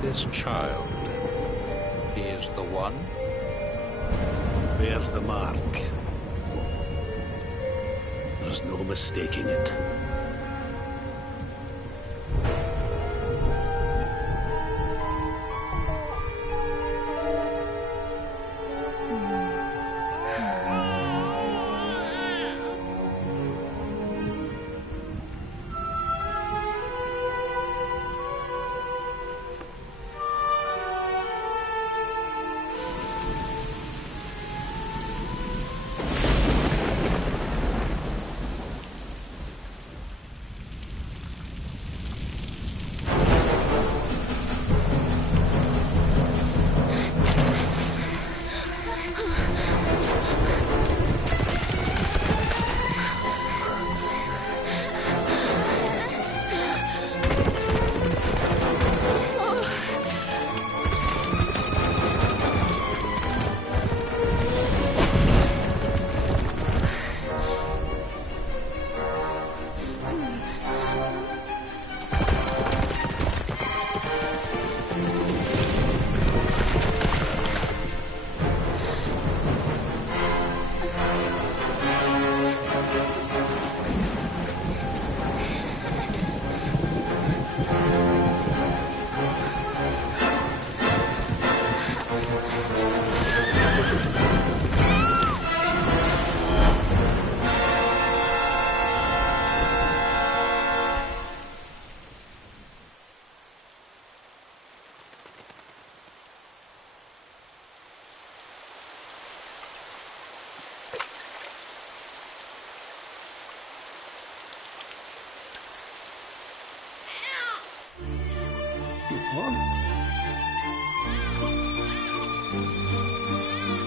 This child, he is the one? There's the mark. There's no mistaking it.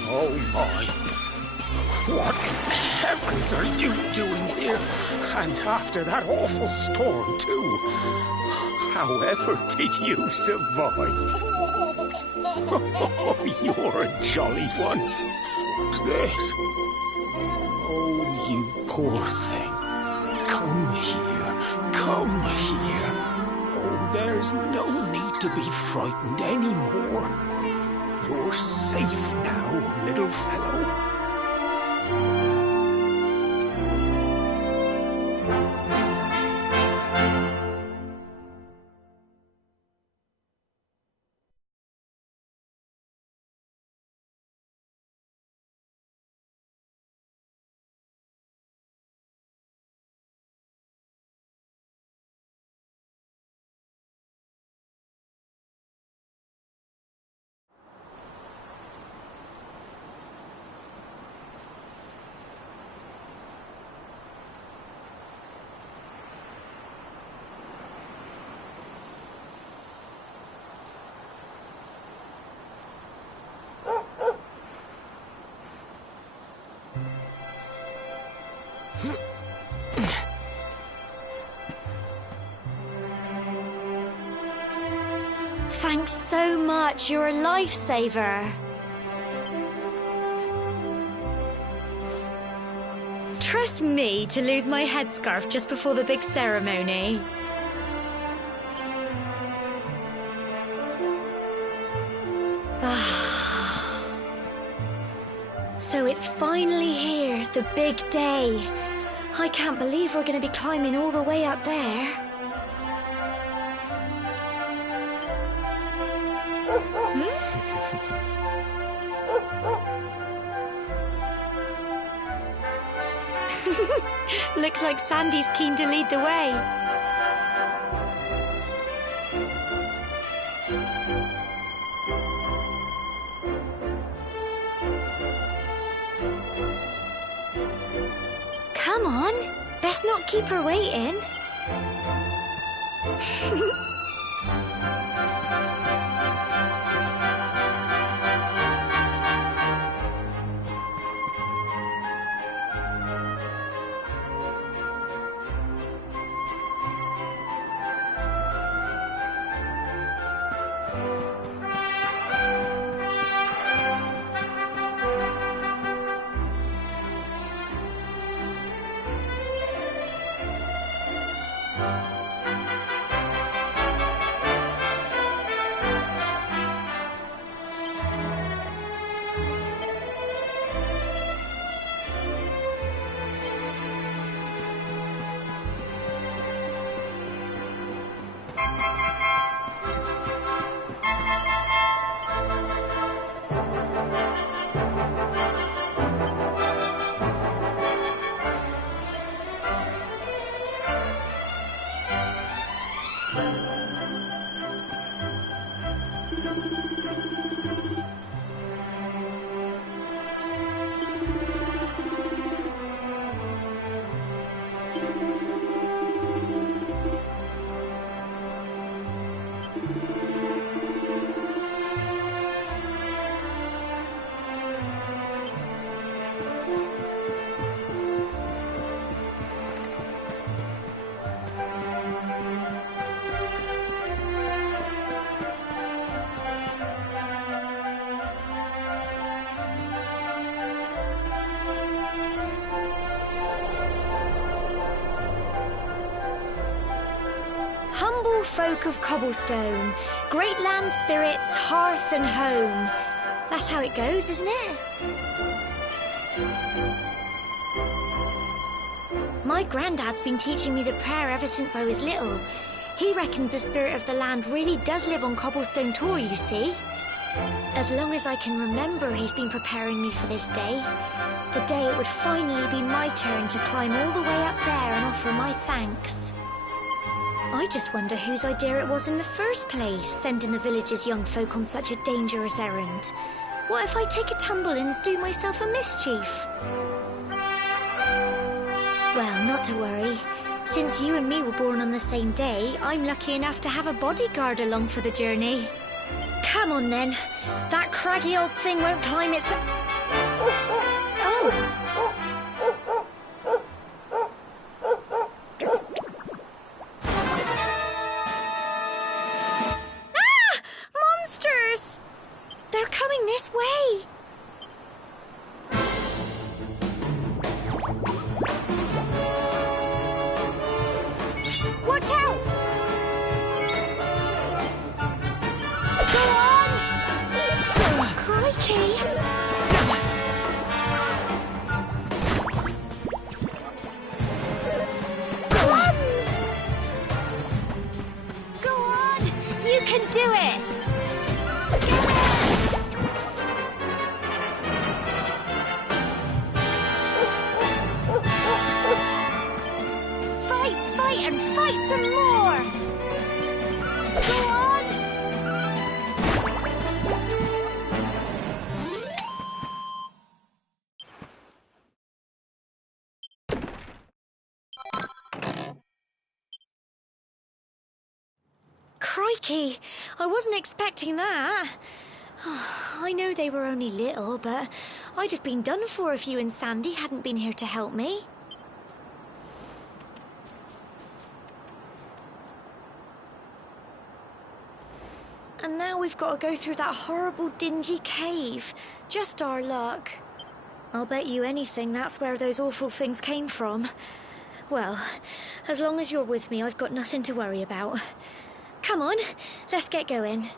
Oh my. What in heavens are you doing here? And after that awful storm, too. However did you survive? Oh, you're a jolly one. What's this? Oh, you poor thing. Come here. Come here. Oh, there's no need to be frightened anymore. You're safe now, little fellow. Thanks so much. You're a lifesaver. Trust me to lose my headscarf just before the big ceremony. So it's finally here, the big day. I can't believe we're going to be climbing all the way up there. Looks like Sandy's keen to lead the way. Come on, best not keep her waiting. Folk of cobblestone, great land spirits, hearth and home. That's how it goes, isn't it? My granddad's been teaching me the prayer ever since I was little. He reckons the spirit of the land really does live on Cobblestone Tor, you see. As long as I can remember, he's been preparing me for this day. The day it would finally be my turn to climb all the way up there and offer my thanks. I just wonder whose idea it was in the first place, sending the village's young folk on such a dangerous errand. What if I take a tumble and do myself a mischief? Well, not to worry. Since you and me were born on the same day, I'm lucky enough to have a bodyguard along for the journey. Come on then. That craggy old thing won't climb its... Oh! This way! Watch out! Go on! Crikey! Crumbs! Go on! You can do it! And fight some more! Go on! Crikey! I wasn't expecting that. I know they were only little, but I'd have been done for if you and Sandy hadn't been here to help me. And we've got to go through that horrible, dingy cave. Just our luck. I'll bet you anything that's where those awful things came from. Well, as long as you're with me, I've got nothing to worry about. Come on, let's get going.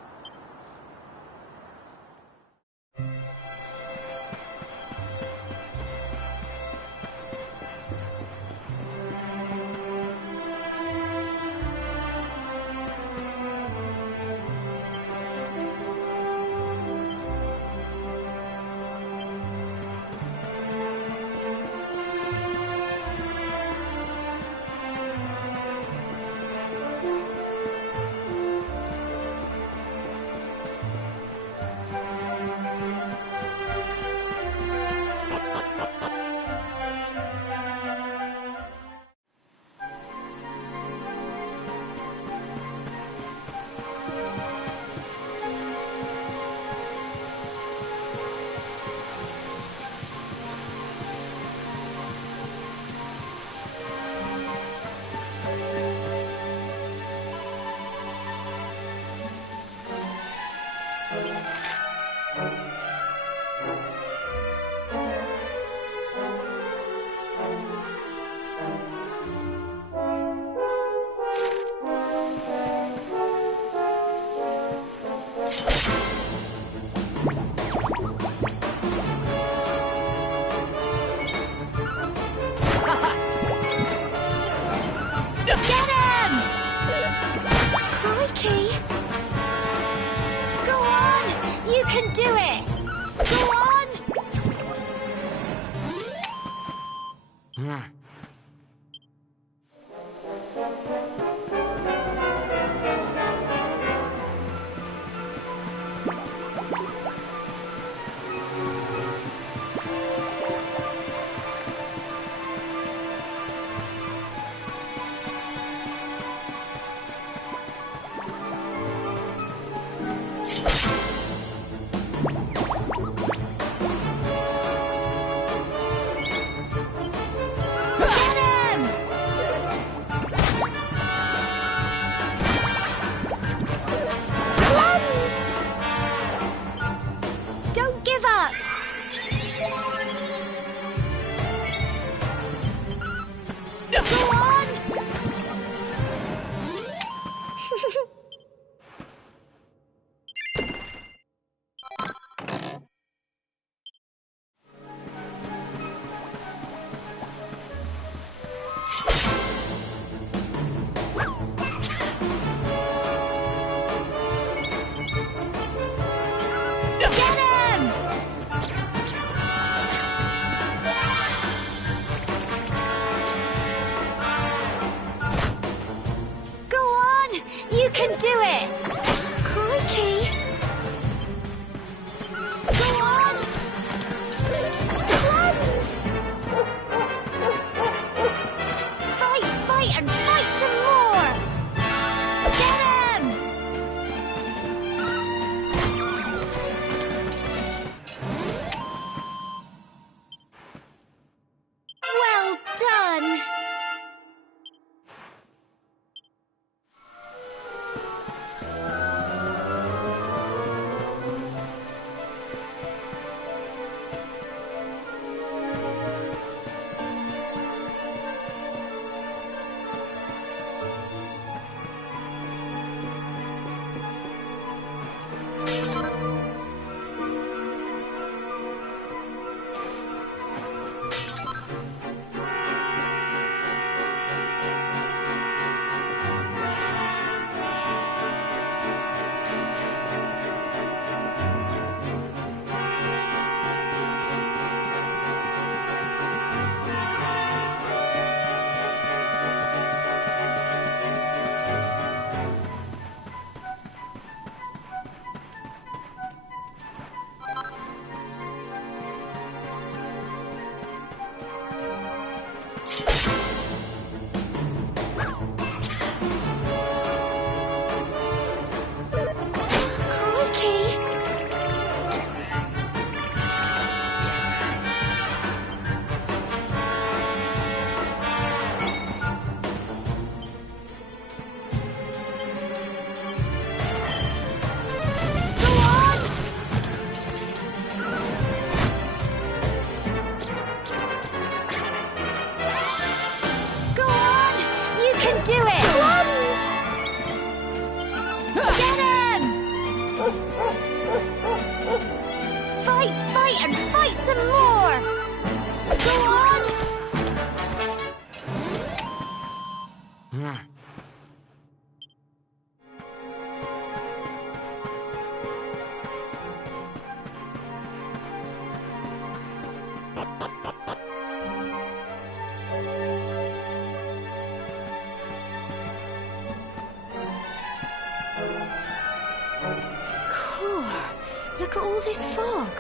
Look at all this fog.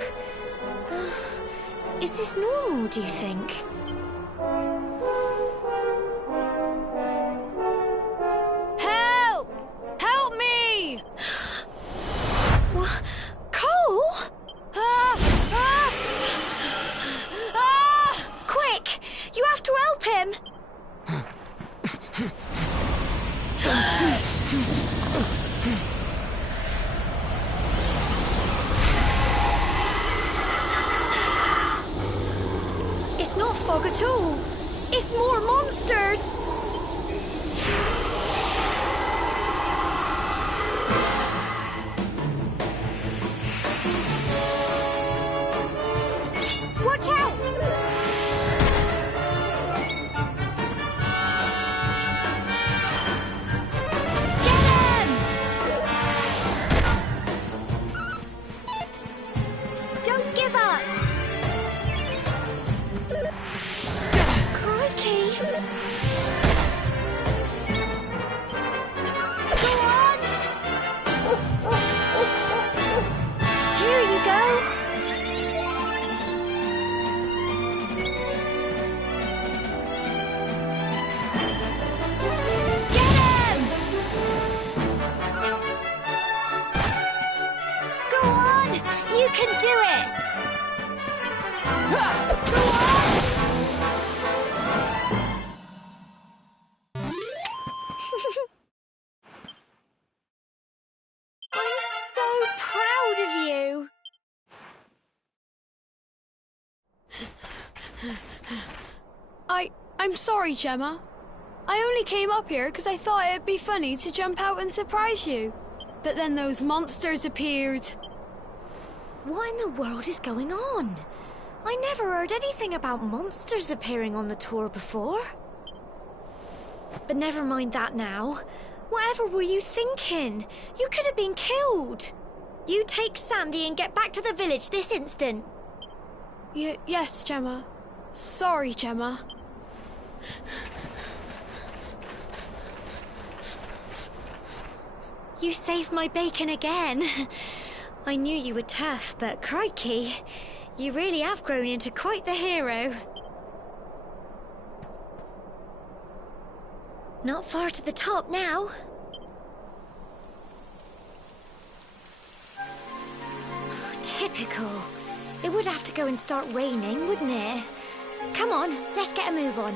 Is this normal, do you think? Help! Help me! What? Cole? Quick! You have to help him! It's not fog at all. It's more monsters! Watch out! Get him! Don't give up! Crikey! Go on! Here you go! Get him! Go on! You can do it! Go on! I'm so proud of you! I'm sorry, Gemma. I only came up here because I thought it'd be funny to jump out and surprise you. But then those monsters appeared. What in the world is going on? I never heard anything about monsters appearing on the tour before. But never mind that now. Whatever were you thinking? You could have been killed. You take Sandy and get back to the village this instant. Yes, Gemma. Sorry, Gemma. You saved my bacon again. I knew you were tough, but crikey, you really have grown into quite the hero. Not far to the top now. Typical. It would have to go and start raining, wouldn't it? Come on, let's get a move on.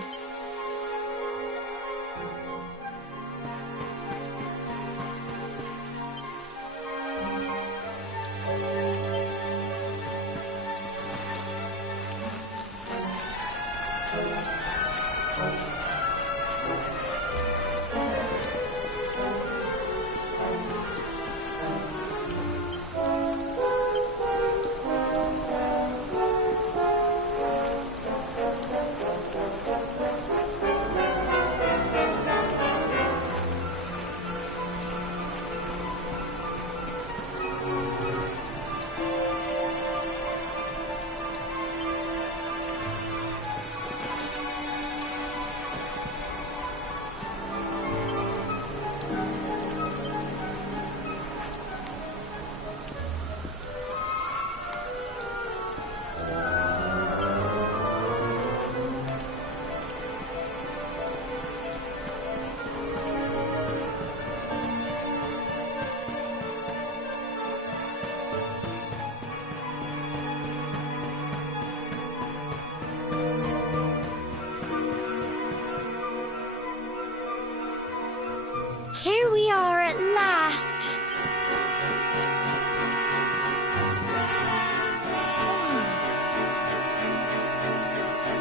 Here we are at last.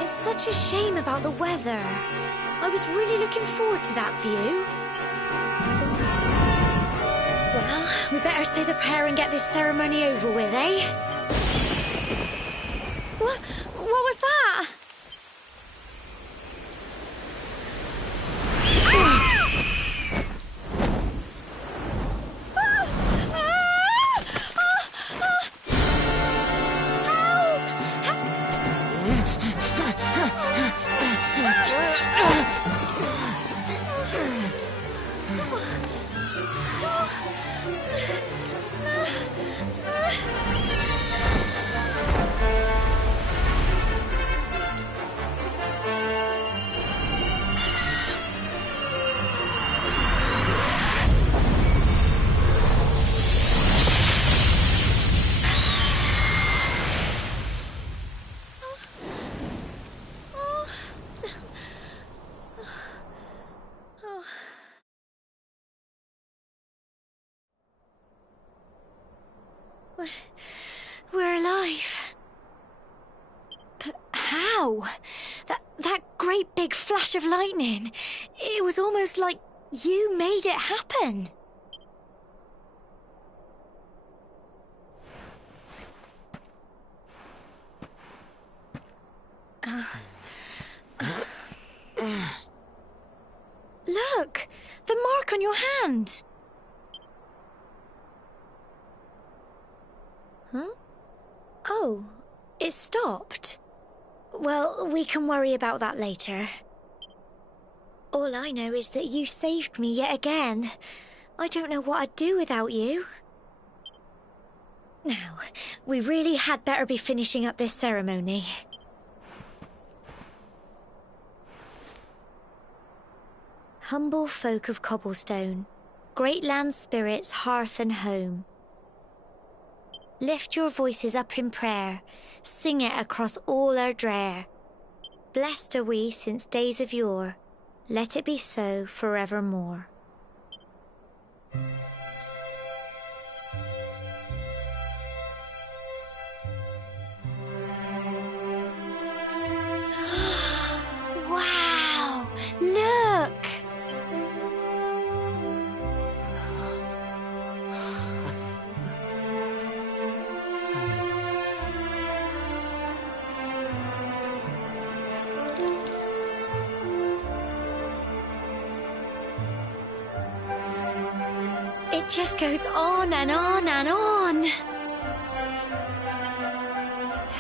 It's such a shame about the weather. I was really looking forward to that view. Well, we better say the prayer and get this ceremony over with, eh? What was that? We're alive. But how? That great big flash of lightning. It was almost like you made it happen. Look! The mark on your hand! Huh? Oh, it stopped. Well, we can worry about that later. All I know is that you saved me yet again. I don't know what I'd do without you. Now, we really had better be finishing up this ceremony. Humble folk of Cobblestone, great land spirits, hearth and home. Lift your voices up in prayer, sing it across all our drear. Blessed are we since days of yore, let it be so forevermore. Wow! Look! It just goes on and on and on.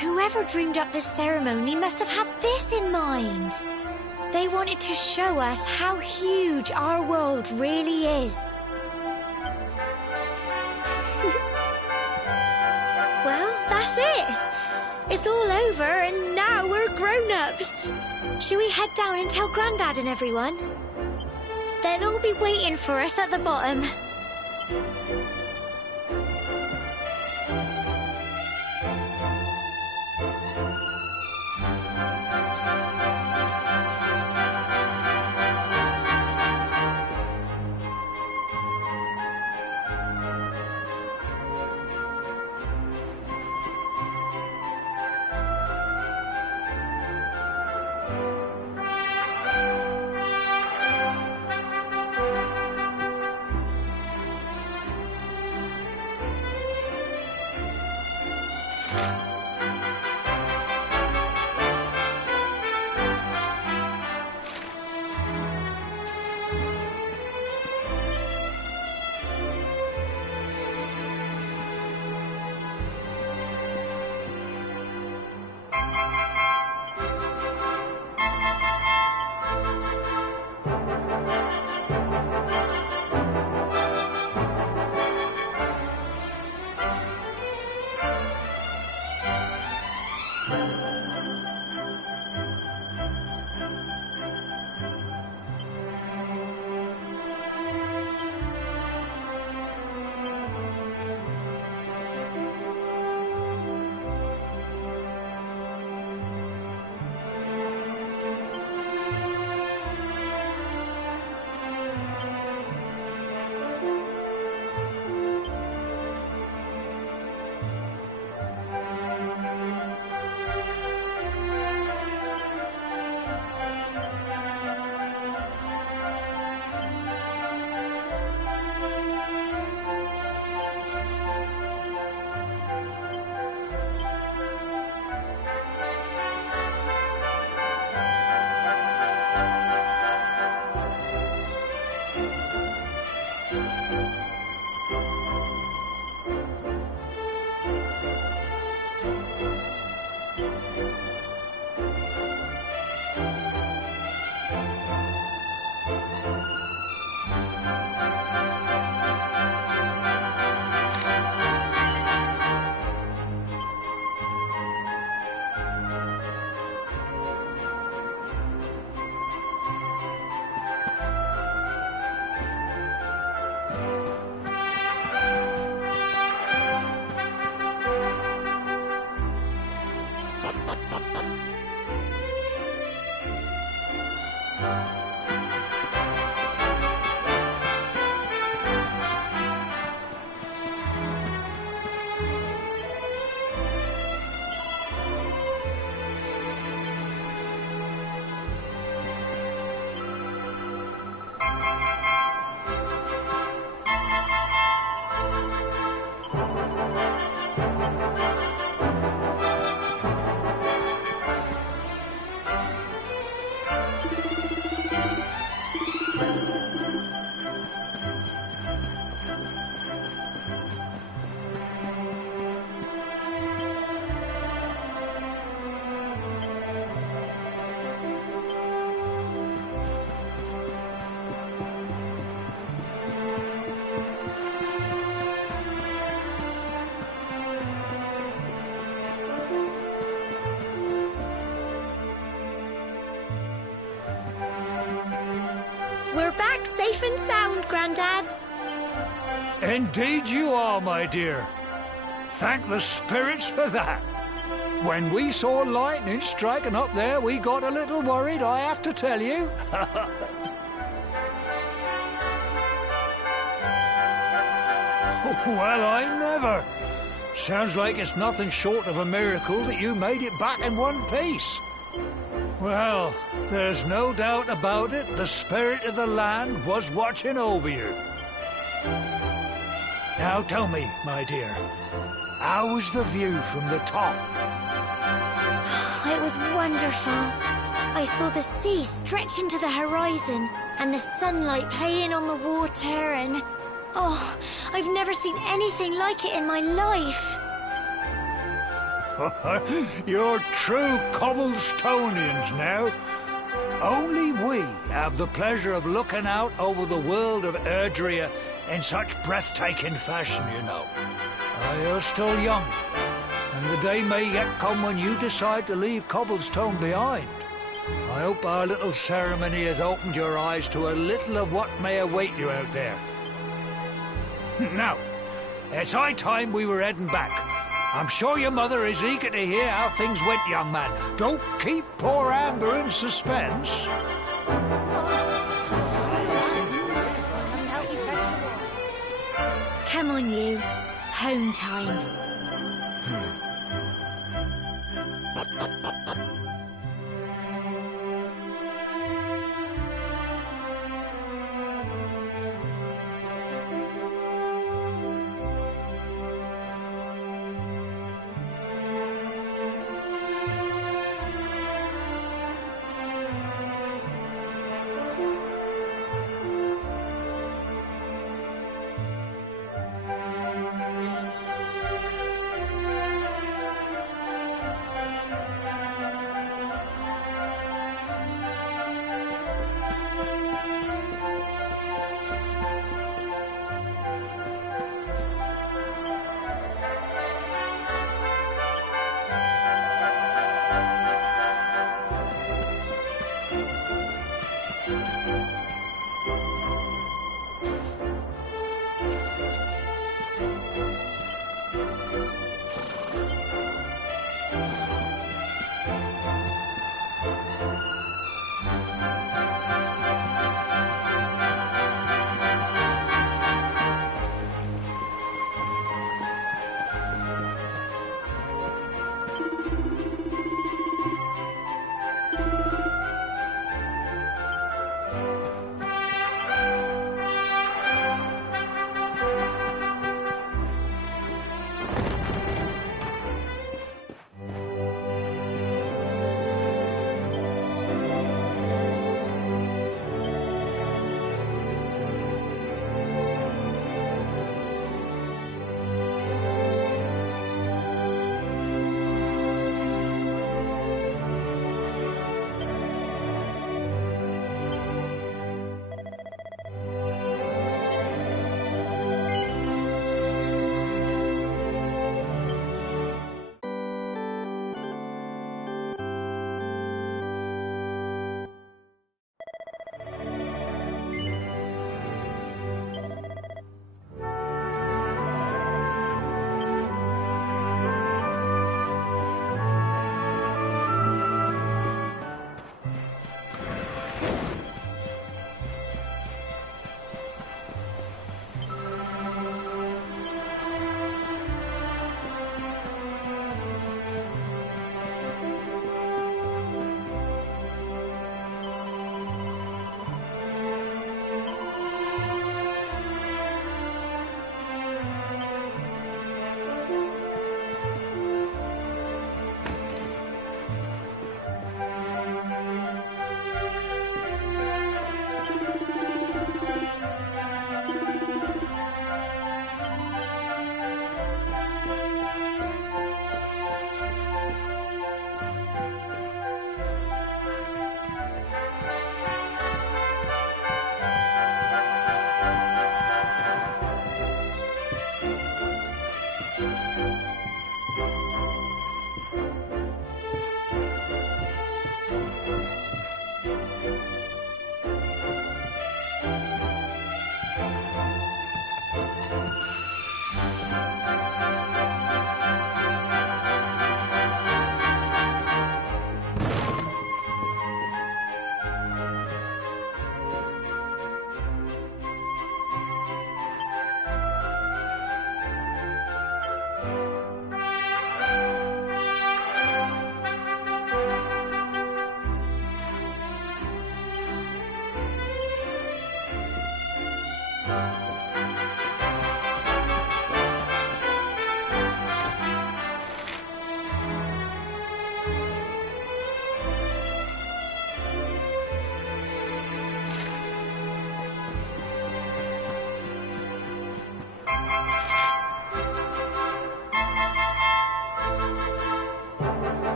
Whoever dreamed up this ceremony must have had this in mind. They wanted to show us how huge our world really is. Well, that's it. It's all over and now we're grown-ups. Shall we head down and tell Grandad and everyone? They'll all be waiting for us at the bottom. We're back safe and sound, Grandad. Indeed you are, my dear. Thank the spirits for that. When we saw lightning striking up there, we got a little worried, I have to tell you. Well, I never. Sounds like it's nothing short of a miracle that you made it back in one piece. Well, there's no doubt about it, the spirit of the land was watching over you. Now tell me, my dear, how was the view from the top? It was wonderful. I saw the sea stretch into the horizon and the sunlight playing on the water and... Oh, I've never seen anything like it in my life. You're true Cobblestonians now. Only we have the pleasure of looking out over the world of Erdrea in such breathtaking fashion, you know. You're still young, and the day may yet come when you decide to leave Cobblestone behind. I hope our little ceremony has opened your eyes to a little of what may await you out there. Now, it's high time we were heading back. I'm sure your mother is eager to hear how things went, young man. Don't keep poor Amber in suspense. Come on, you. Home time.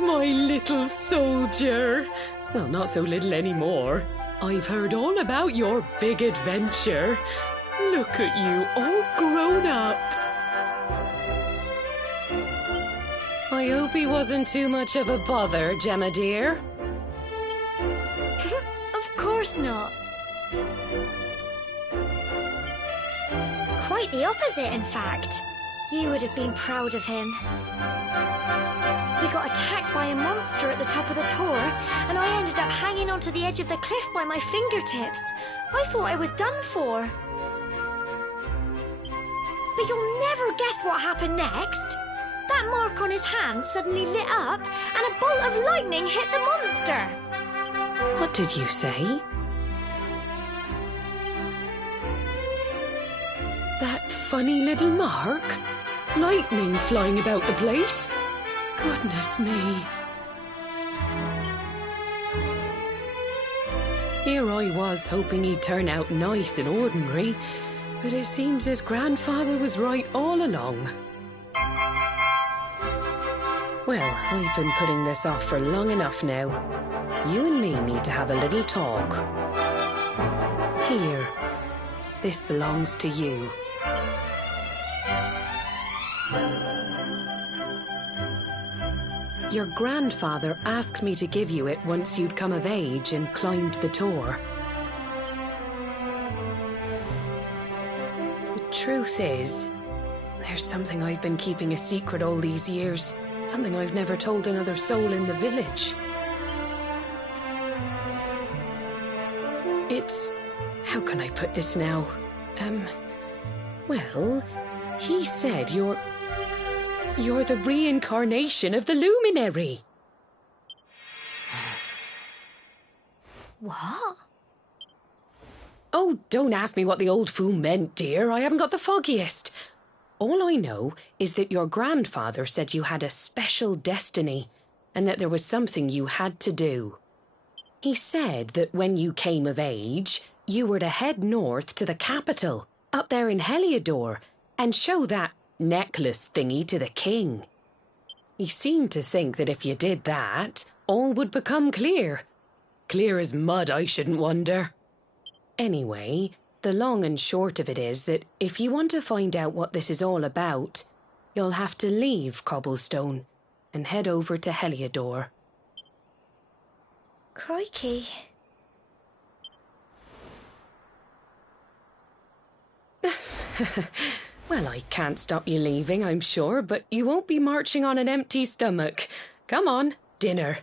My little soldier. Well, not so little anymore. I've heard all about your big adventure. Look at you, all grown up. I hope he wasn't too much of a bother, Gemma dear. Of course not. Quite the opposite, in fact. You would have been proud of him. We got attacked by a monster at the top of the tower, and I ended up hanging onto the edge of the cliff by my fingertips. I thought I was done for. But you'll never guess what happened next. That mark on his hand suddenly lit up, and a bolt of lightning hit the monster. What did you say? That funny little mark? Lightning flying about the place? Goodness me. Here I was hoping he'd turn out nice and ordinary, but it seems his grandfather was right all along. Well, I've been putting this off for long enough now. You and me need to have a little talk. Here. This belongs to you. Your grandfather asked me to give you it once you'd come of age and climbed the tower. The truth is, there's something I've been keeping a secret all these years. Something I've never told another soul in the village. It's... how can I put this now? Well, he said you're the reincarnation of the luminary. What? Oh, don't ask me what the old fool meant, dear. I haven't got the foggiest. All I know is that your grandfather said you had a special destiny and that there was something you had to do. He said that when you came of age, you were to head north to the capital, up there in Helyador, and show that necklace thingy to the king. He seemed to think that if you did that, all would become clear. Clear as mud, I shouldn't wonder. Anyway, the long and short of it is that if you want to find out what this is all about, you'll have to leave Cobblestone and head over to Helyador. Crikey. Well, I can't stop you leaving, I'm sure, but you won't be marching on an empty stomach. Come on, dinner.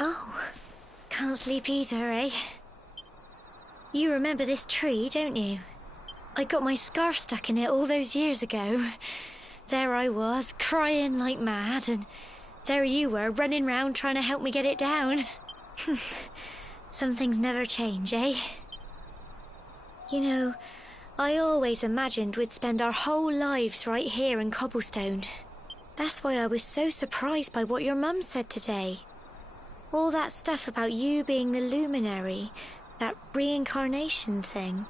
Oh, can't sleep either, eh? You remember this tree, don't you? I got my scarf stuck in it all those years ago. There I was, crying like mad, and there you were, running round trying to help me get it down. Some things never change, eh? You know, I always imagined we'd spend our whole lives right here in Cobblestone. That's why I was so surprised by what your mum said today. All that stuff about you being the luminary, that reincarnation thing.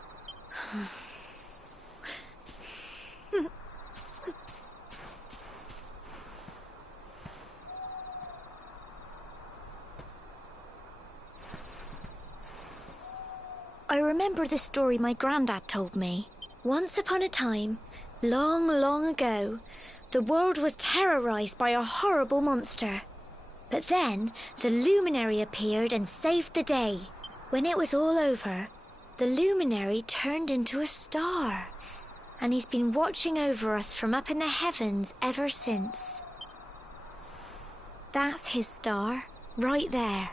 I remember the story my granddad told me. Once upon a time, long, long ago, the world was terrorized by a horrible monster. But then, the luminary appeared and saved the day. When it was all over, the luminary turned into a star. And he's been watching over us from up in the heavens ever since. That's his star, right there.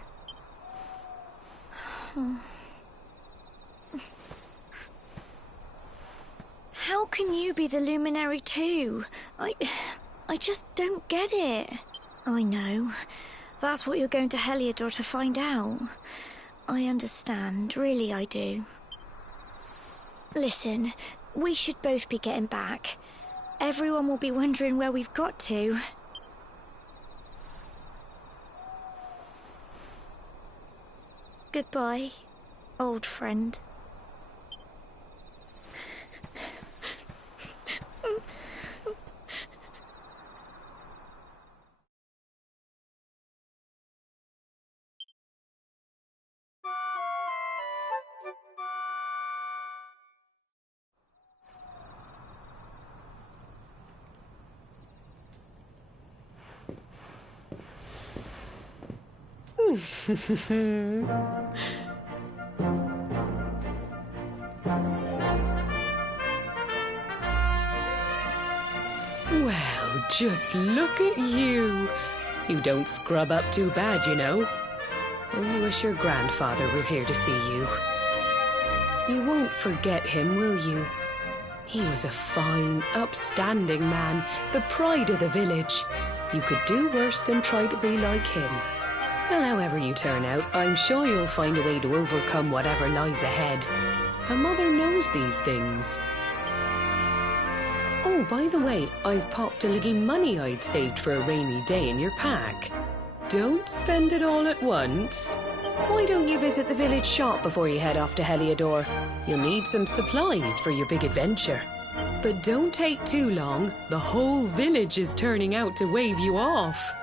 How can you be the luminary too? I just don't get it. I know. That's what you're going to Helyador to find out. I understand, really I do. Listen, we should both be getting back. Everyone will be wondering where we've got to. Goodbye, old friend. Well, just look at you. You don't scrub up too bad, you know. Only wish your grandfather were here to see you. You won't forget him, will you? He was a fine, upstanding man, the pride of the village. You could do worse than try to be like him. Well, however you turn out, I'm sure you'll find a way to overcome whatever lies ahead. A mother knows these things. Oh, by the way, I've popped a little money I'd saved for a rainy day in your pack. Don't spend it all at once. Why don't you visit the village shop before you head off to Helyador? You'll need some supplies for your big adventure. But don't take too long. The whole village is turning out to wave you off.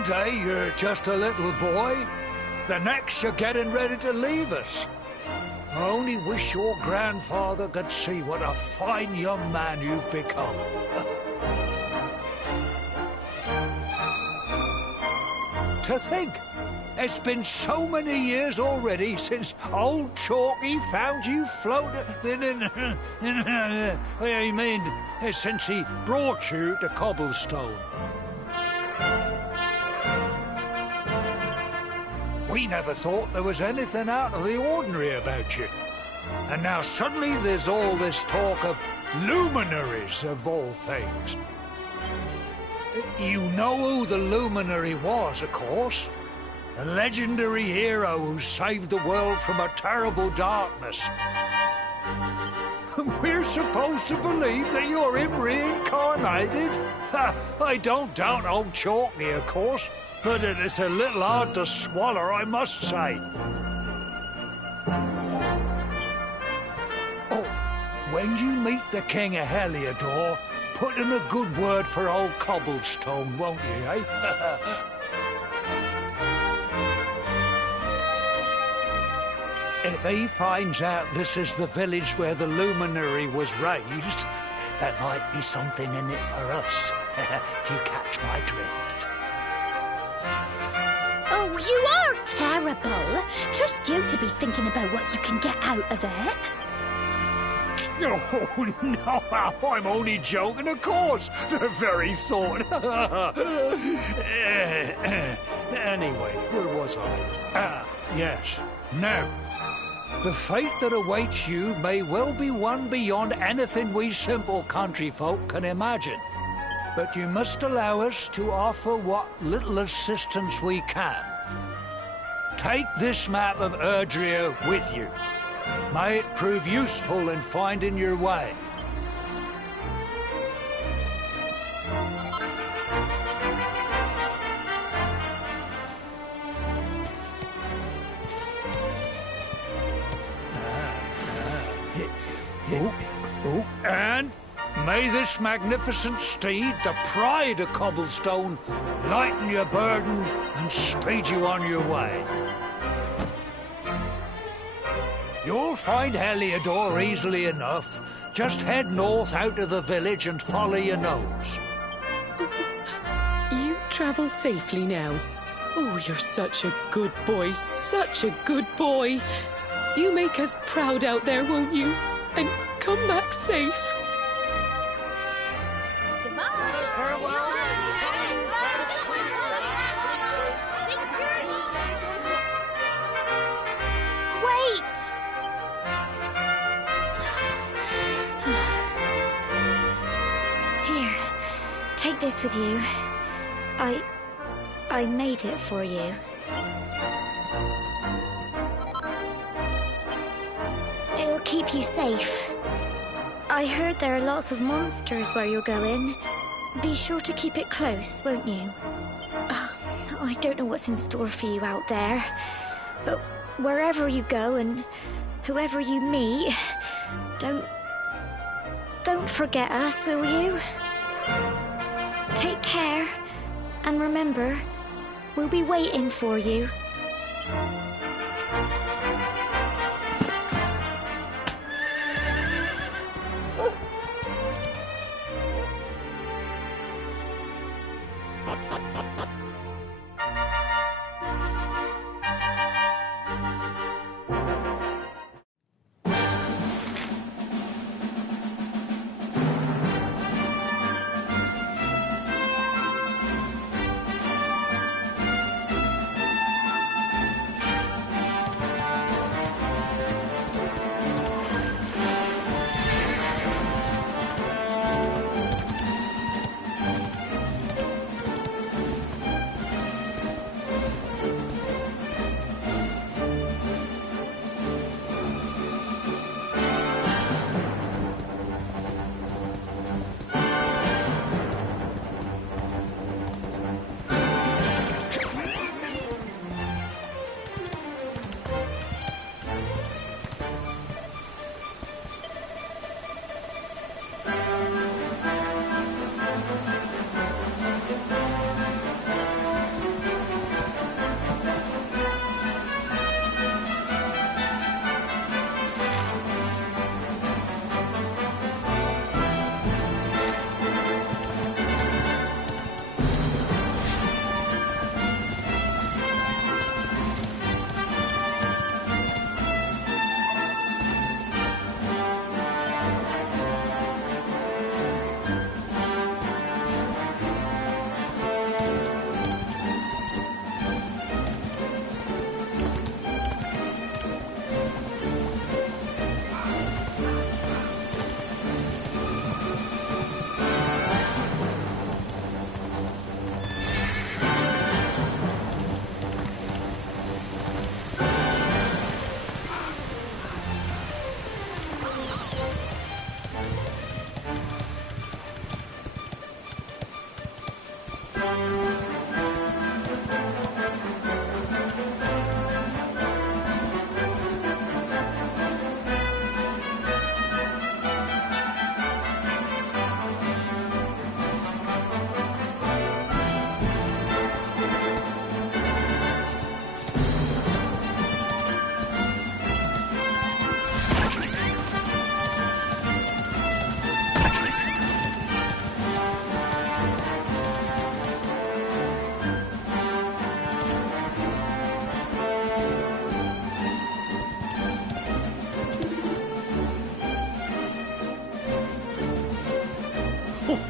one day you're just a little boy, the next you're getting ready to leave us. I only wish your grandfather could see what a fine young man you've become. To think, it's been so many years already since old Chalky found you floating I mean, since he brought you to Cobblestone. We never thought there was anything out of the ordinary about you. And now suddenly there's all this talk of luminaries, of all things. You know who the luminary was, of course. A legendary hero who saved the world from a terrible darkness. We're supposed to believe that you're him reincarnated? I don't doubt old Chalky, of course, but it's a little hard to swallow, I must say. Oh, when you meet the King of Helyador, put in a good word for old Cobblestone, won't you, eh? If he finds out this is the village where the luminary was raised, there might be something in it for us, if you catch my drift. Oh, you are terrible. Trust you to be thinking about what you can get out of it. Oh, no, I'm only joking, of course. The very thought. Anyway, where was I? Ah, yes. Now, the fate that awaits you may well be one beyond anything we simple country folk can imagine. But you must allow us to offer what little assistance we can. Take this map of Erdrea with you. May it prove useful in finding your way. And may this magnificent steed, the pride of Cobblestone, lighten your burden and speed you on your way. You'll find Helyador easily enough. Just head north out of the village and follow your nose. You travel safely now. Oh, you're such a good boy, such a good boy. You make us proud out there, won't you? And come back safe. Take this with you. I made it for you. It'll keep you safe. I heard there are lots of monsters where you're going. Be sure to keep it close, won't you? I don't know what's in store for you out there, but wherever you go and whoever you meet, don't forget us, will you? Take care, and remember, we'll be waiting for you.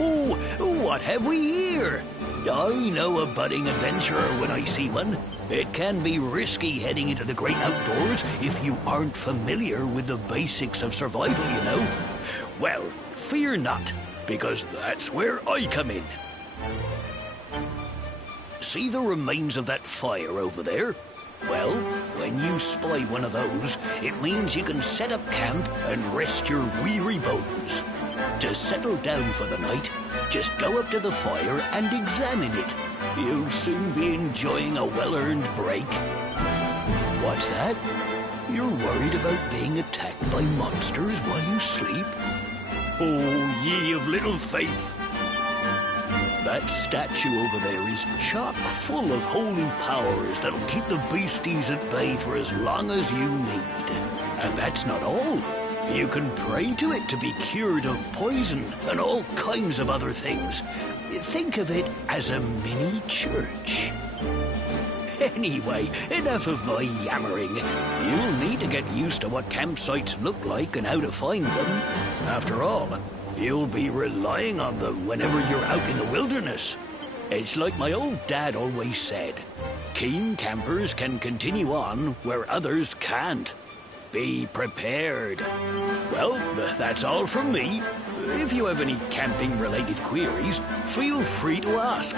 Oh, what have we here? I know a budding adventurer when I see one. It can be risky heading into the great outdoors if you aren't familiar with the basics of survival, you know. Well, fear not, because that's where I come in. See the remains of that fire over there? Well, when you spy one of those, it means you can set up camp and rest your weary bones. To settle down for the night, just go up to the fire and examine it. You'll soon be enjoying a well-earned break. What's that? You're worried about being attacked by monsters while you sleep? Oh, ye of little faith! That statue over there is chock full of holy powers that'll keep the beasties at bay for as long as you need. And that's not all. You can pray to it to be cured of poison and all kinds of other things. Think of it as a mini church. Anyway, enough of my yammering. You'll need to get used to what campsites look like and how to find them. After all, you'll be relying on them whenever you're out in the wilderness. It's like my old dad always said, keen campers can continue on where others can't. Be prepared. Well, that's all from me. If you have any camping-related queries, feel free to ask.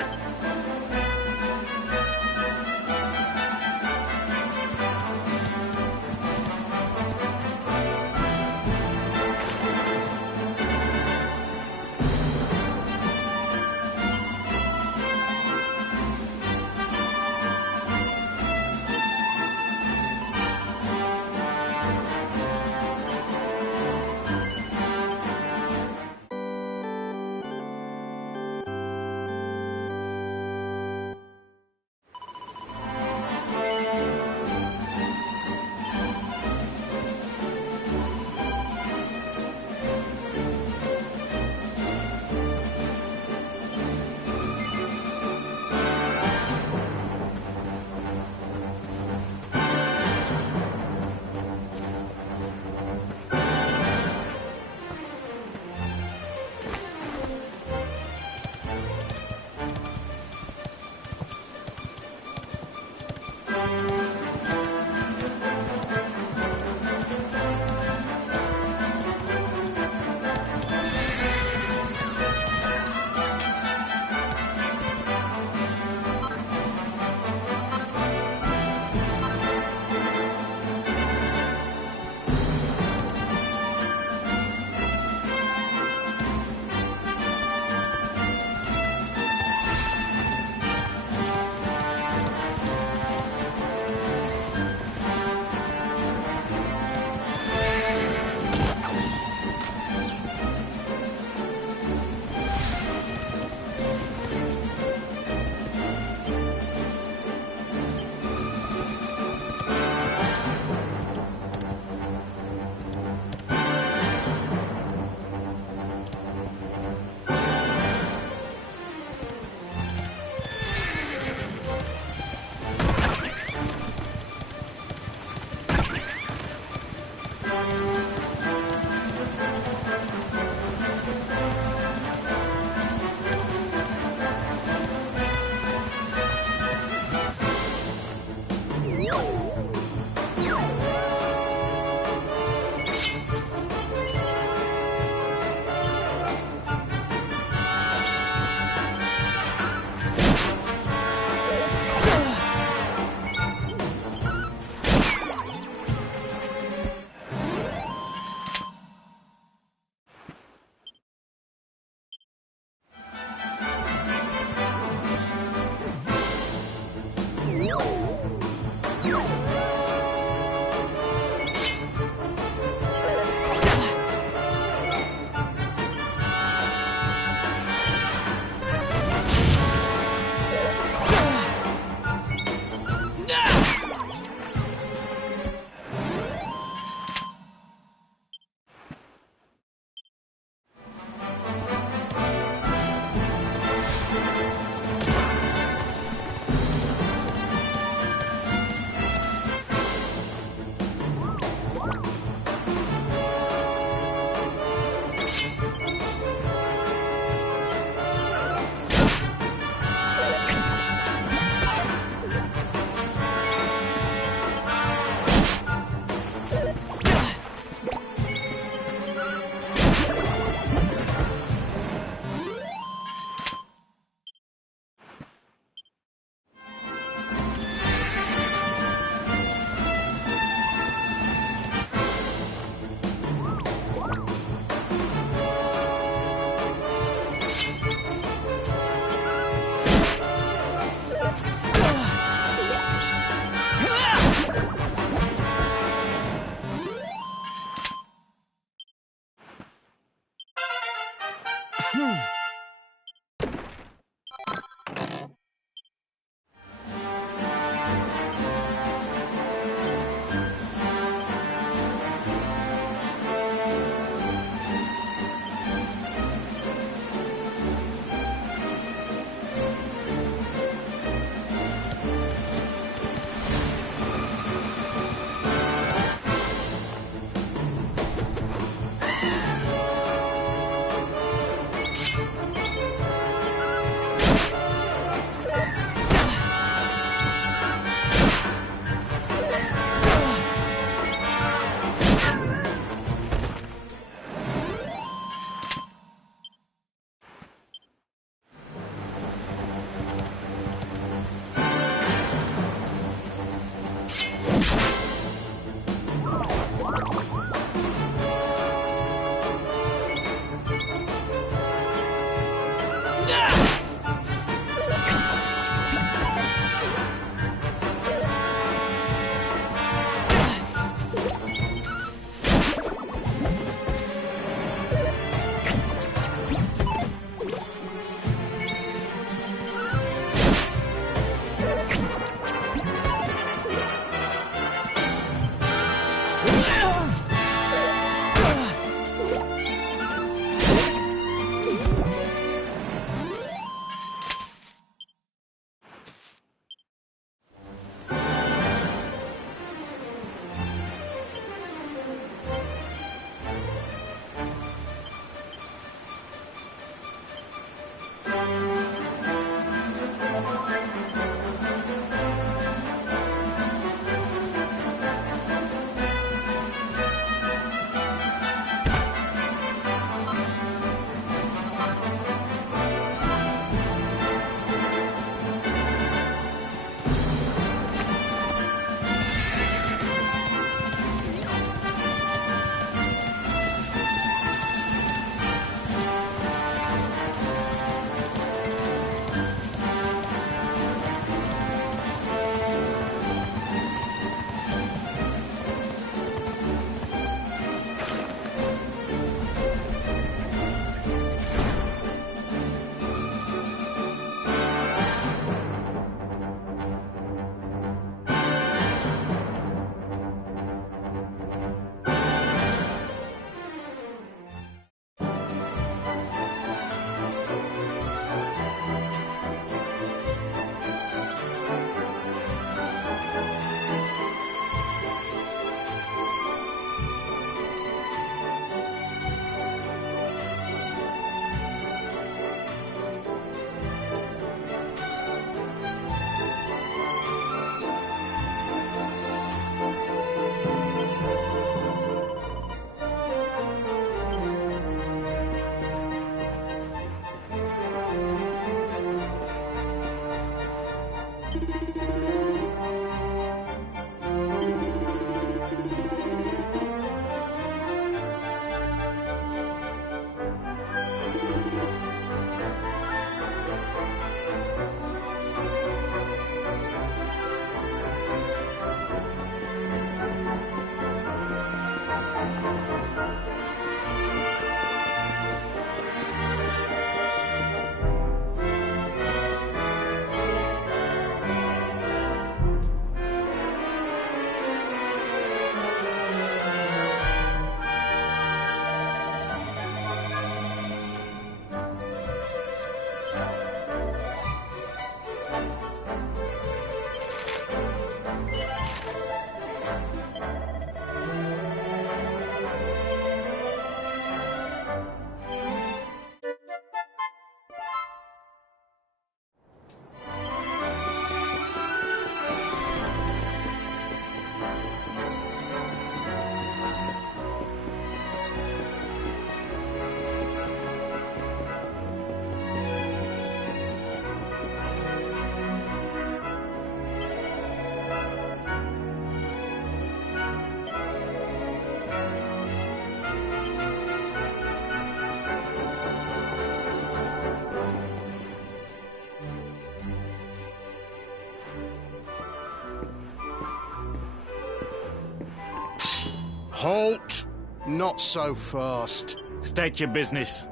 Halt! Not so fast. State your business.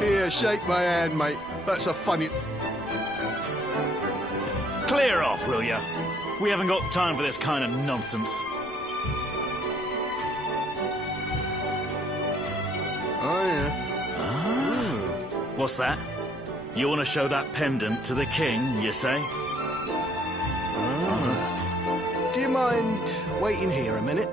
Here, shake my hand, mate. That's a funny... Clear off, will ya? We haven't got time for this kind of nonsense. Oh, yeah. What's that? You want to show that pendant to the king, you say? Do you mind waiting here a minute?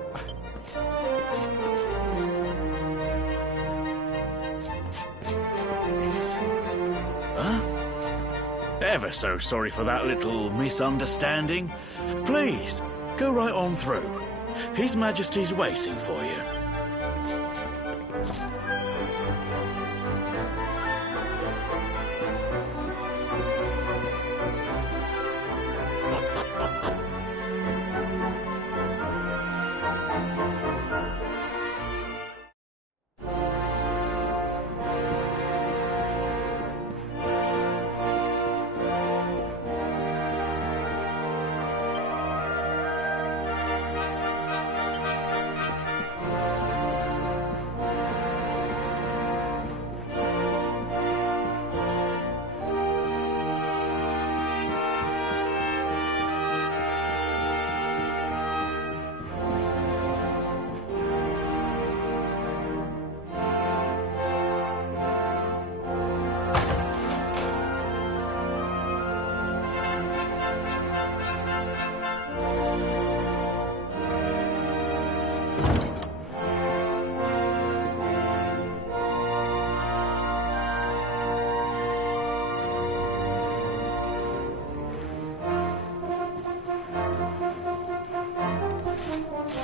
Ever so sorry for that little misunderstanding. Please, go right on through. His Majesty's waiting for you.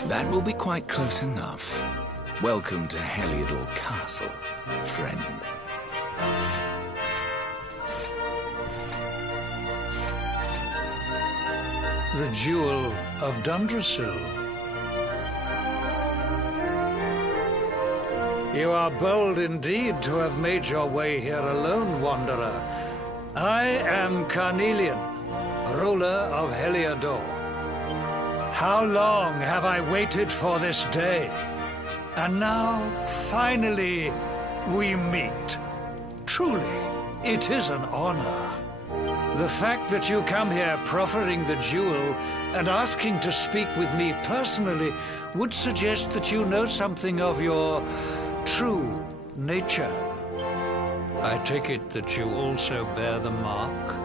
That will be quite close enough. Welcome to Helyador Castle, friend. The Jewel of Dundrasil. You are bold indeed to have made your way here alone, Wanderer. I am Carnelian, ruler of Helyador. How long have I waited for this day? And now, finally, we meet. Truly, it is an honor. The fact that you come here proffering the jewel and asking to speak with me personally would suggest that you know something of your true nature. I take it that you also bear the mark?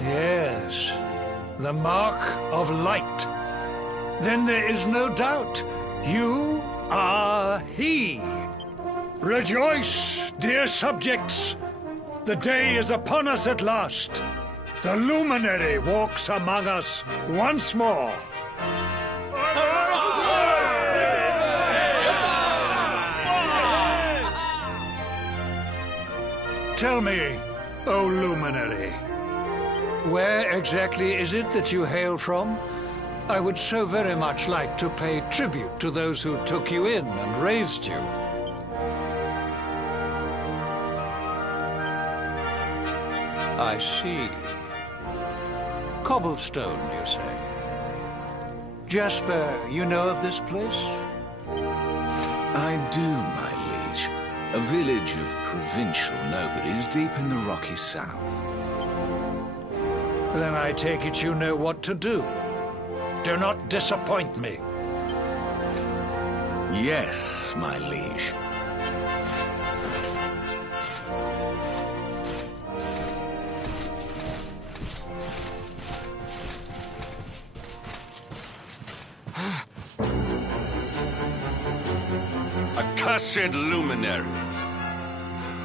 Yes, the mark of light. Then there is no doubt. You are he. Rejoice, dear subjects. The day is upon us at last. The luminary walks among us once more. Tell me, O luminary, where exactly is it that you hail from? I would so very much like to pay tribute to those who took you in and raised you. I see. Cobblestone, you say? Jasper, you know of this place? I do, my liege. A village of provincial nobodies deep in the rocky south. Then I take it you know what to do. Do not disappoint me. Yes, my liege. Accursed luminary!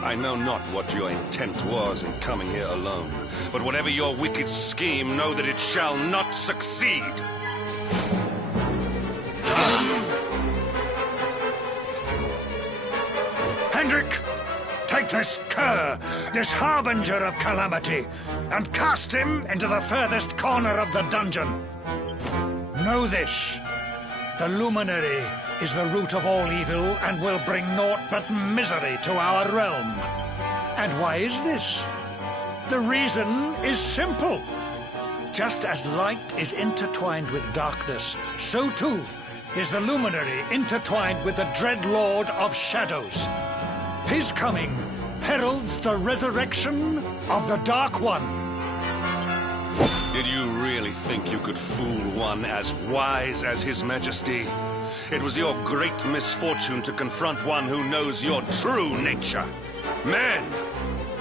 I know not what your intent was in coming here alone, but whatever your wicked scheme, know that it shall not succeed! Hendrik, take this cur, this harbinger of calamity, and cast him into the furthest corner of the dungeon. Know this. The Luminary is the root of all evil and will bring naught but misery to our realm. And why is this? The reason is simple. Just as light is intertwined with darkness, so too is the Luminary intertwined with the dread Lord of Shadows. His coming heralds the resurrection of the Dark One. Did you really think you could fool one as wise as His Majesty? It was your great misfortune to confront one who knows your true nature. Men,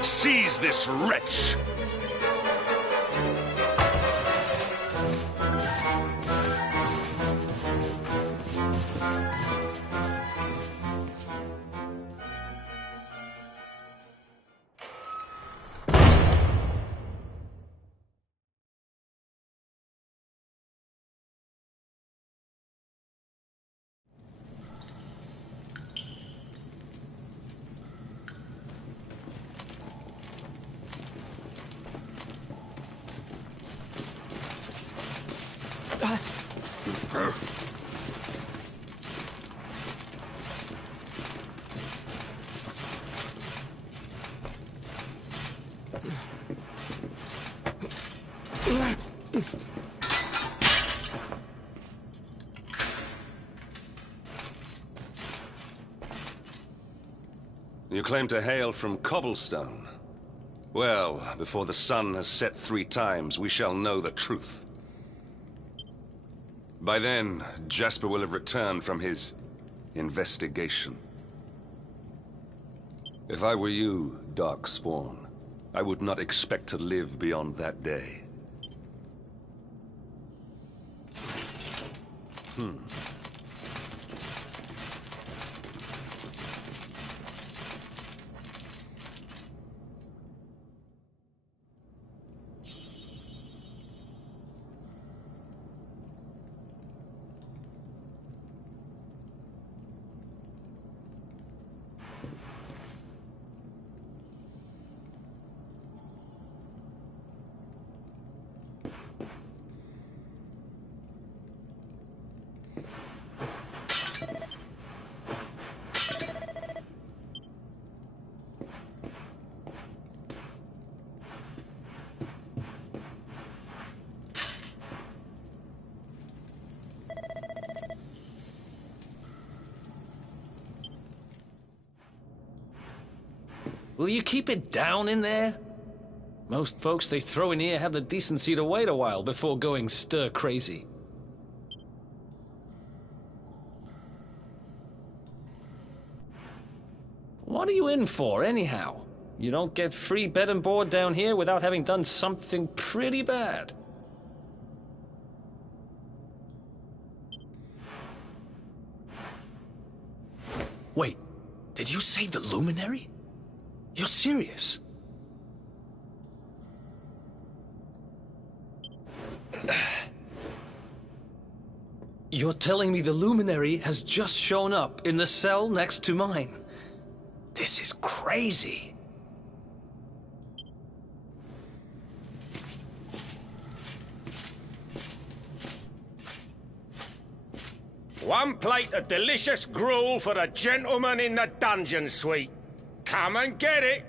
seize this wretch! You claim to hail from Cobblestone. Well, before the sun has set 3 times, we shall know the truth. By then, Jasper will have returned from his investigation. If I were you, Darkspawn, I would not expect to live beyond that day. Will you keep it down in there? Most folks they throw in here have the decency to wait a while before going stir crazy. What are you in for, anyhow? You don't get free bed and board down here without having done something pretty bad. Wait, did you say the Luminary? You're serious? You're telling me the Luminary has just shown up in the cell next to mine? This is crazy. One plate of delicious gruel for the gentleman in the dungeon suite. Come and get it.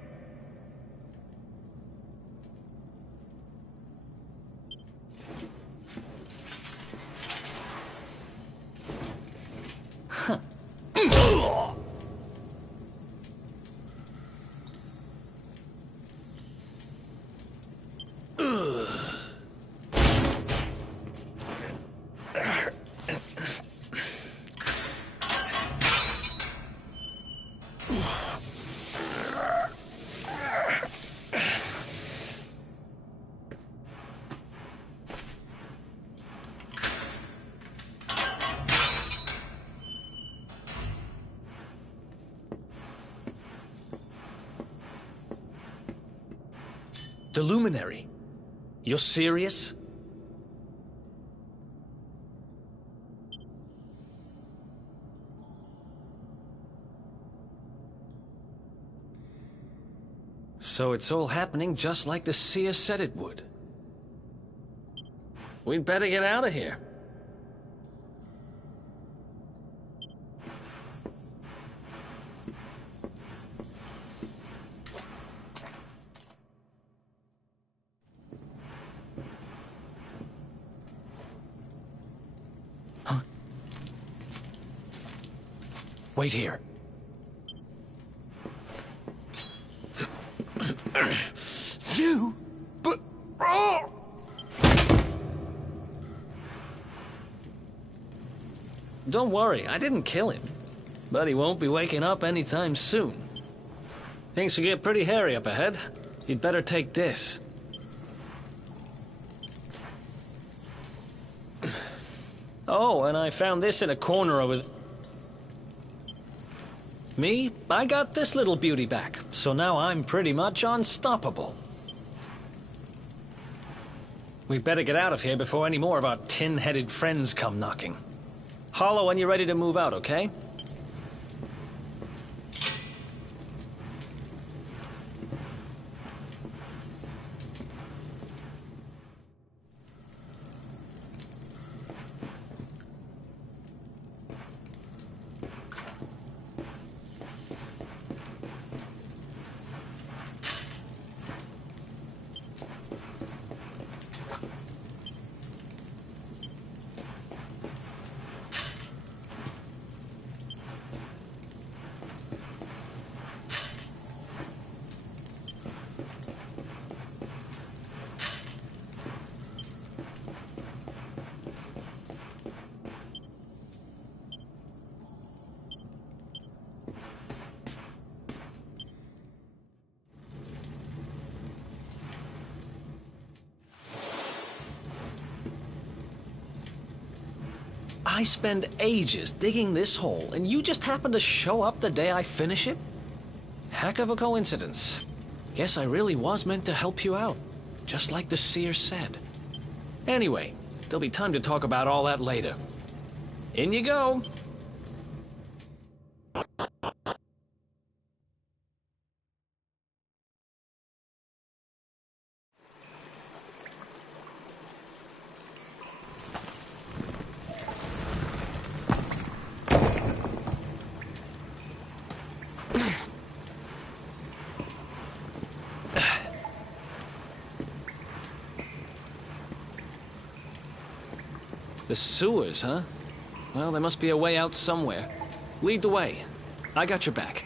Huh. The Luminary? You're serious? So it's all happening just like the seer said it would. We'd better get out of here. Wait here. You? But... Oh! Don't worry, I didn't kill him. But he won't be waking up anytime soon. Things will get pretty hairy up ahead. You'd better take this. Oh, and I found this in a corner over... Me? I got this little beauty back, so now I'm pretty much unstoppable. We'd better get out of here before any more of our tin-headed friends come knocking. Holler when you're ready to move out, okay? I spend ages digging this hole, and you just happen to show up the day I finish it? Heck of a coincidence. Guess I really was meant to help you out, just like the seer said. Anyway, there'll be time to talk about all that later. In you go. The sewers, huh? Well, there must be a way out somewhere. Lead the way. I got your back.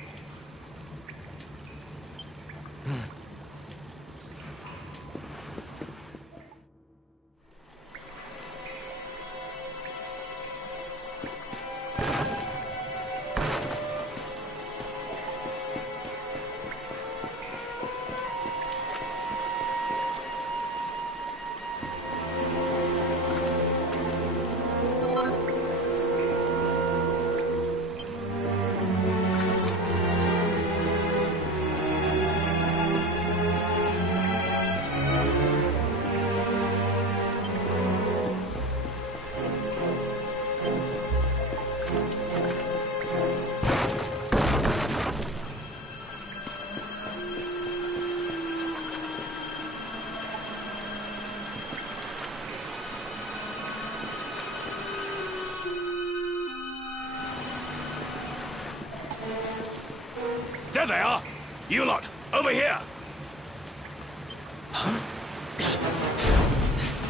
There they are! You lot, over here! Huh?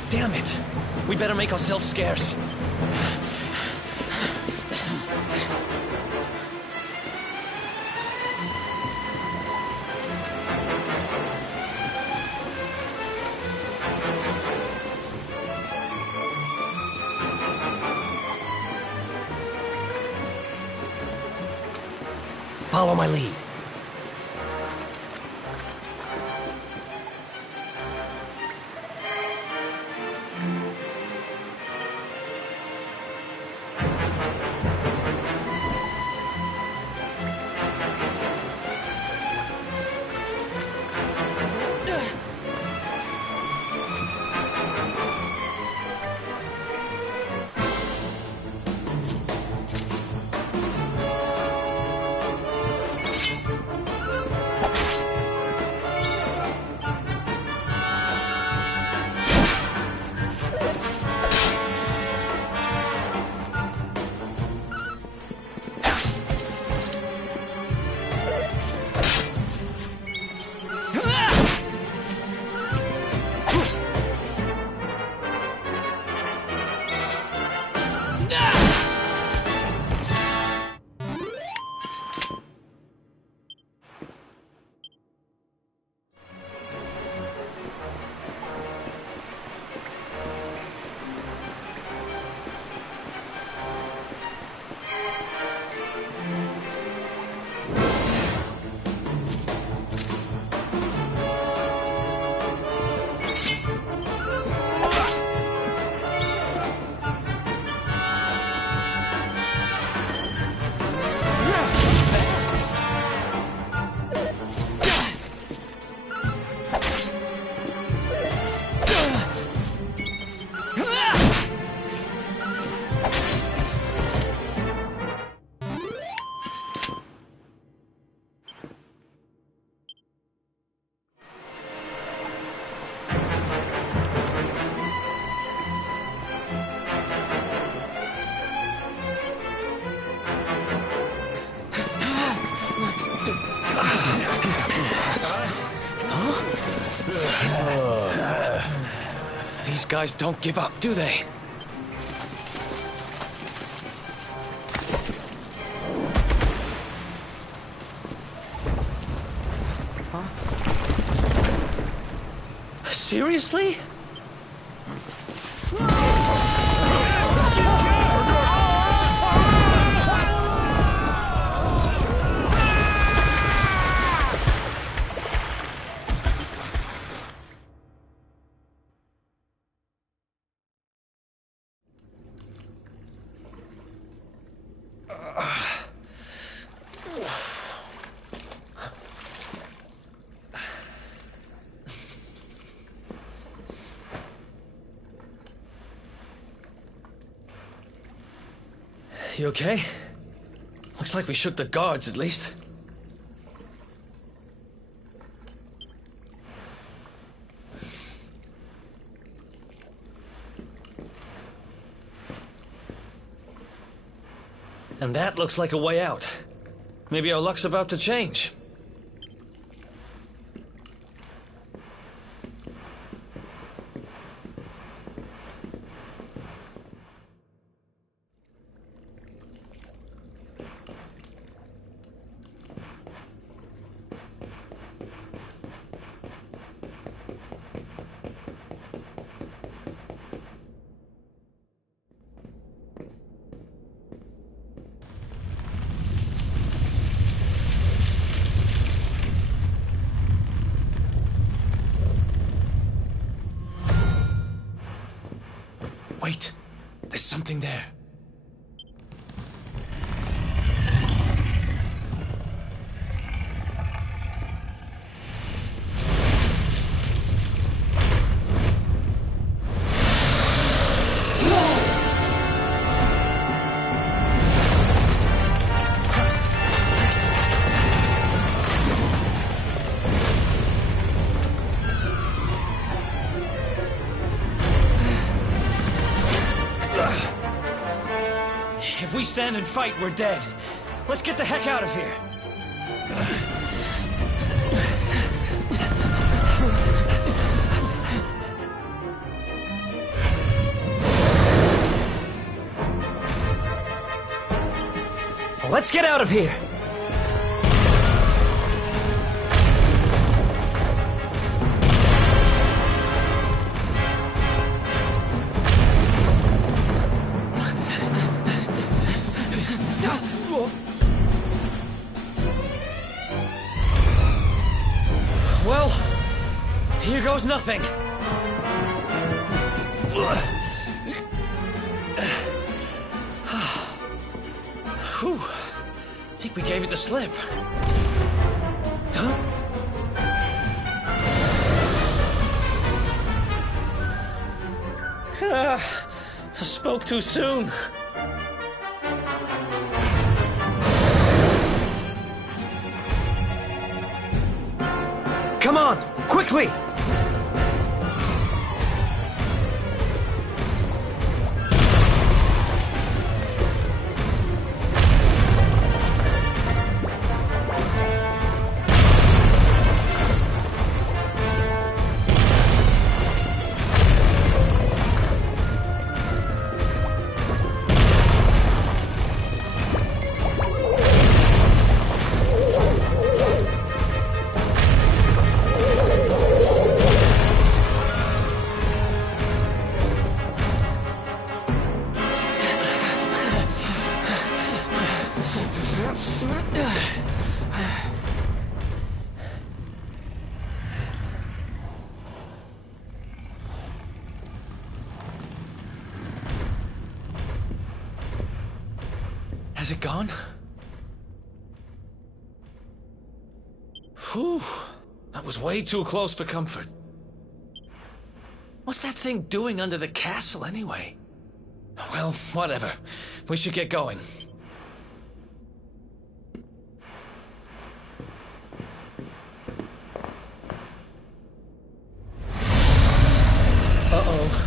Damn it! We better make ourselves scarce. Follow my lead. These guys don't give up, do they? Seriously? You okay? Looks like we shook the guards, at least. And that looks like a way out. Maybe our luck's about to change. Wait, there's something there. If we stand and fight, we're dead. Let's get the heck out of here. Let's get out of here. Well, here goes nothing. Whew. I think we gave it the slip. Huh? I spoke too soon. Come on, quickly! Has it gone? Whew. That was way too close for comfort. What's that thing doing under the castle, anyway? Well, whatever. We should get going. Uh-oh.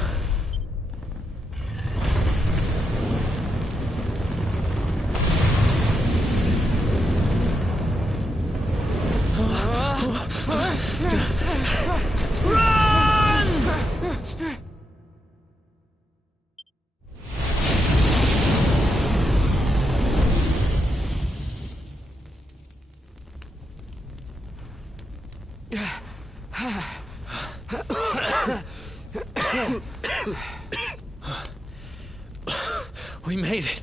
We made it.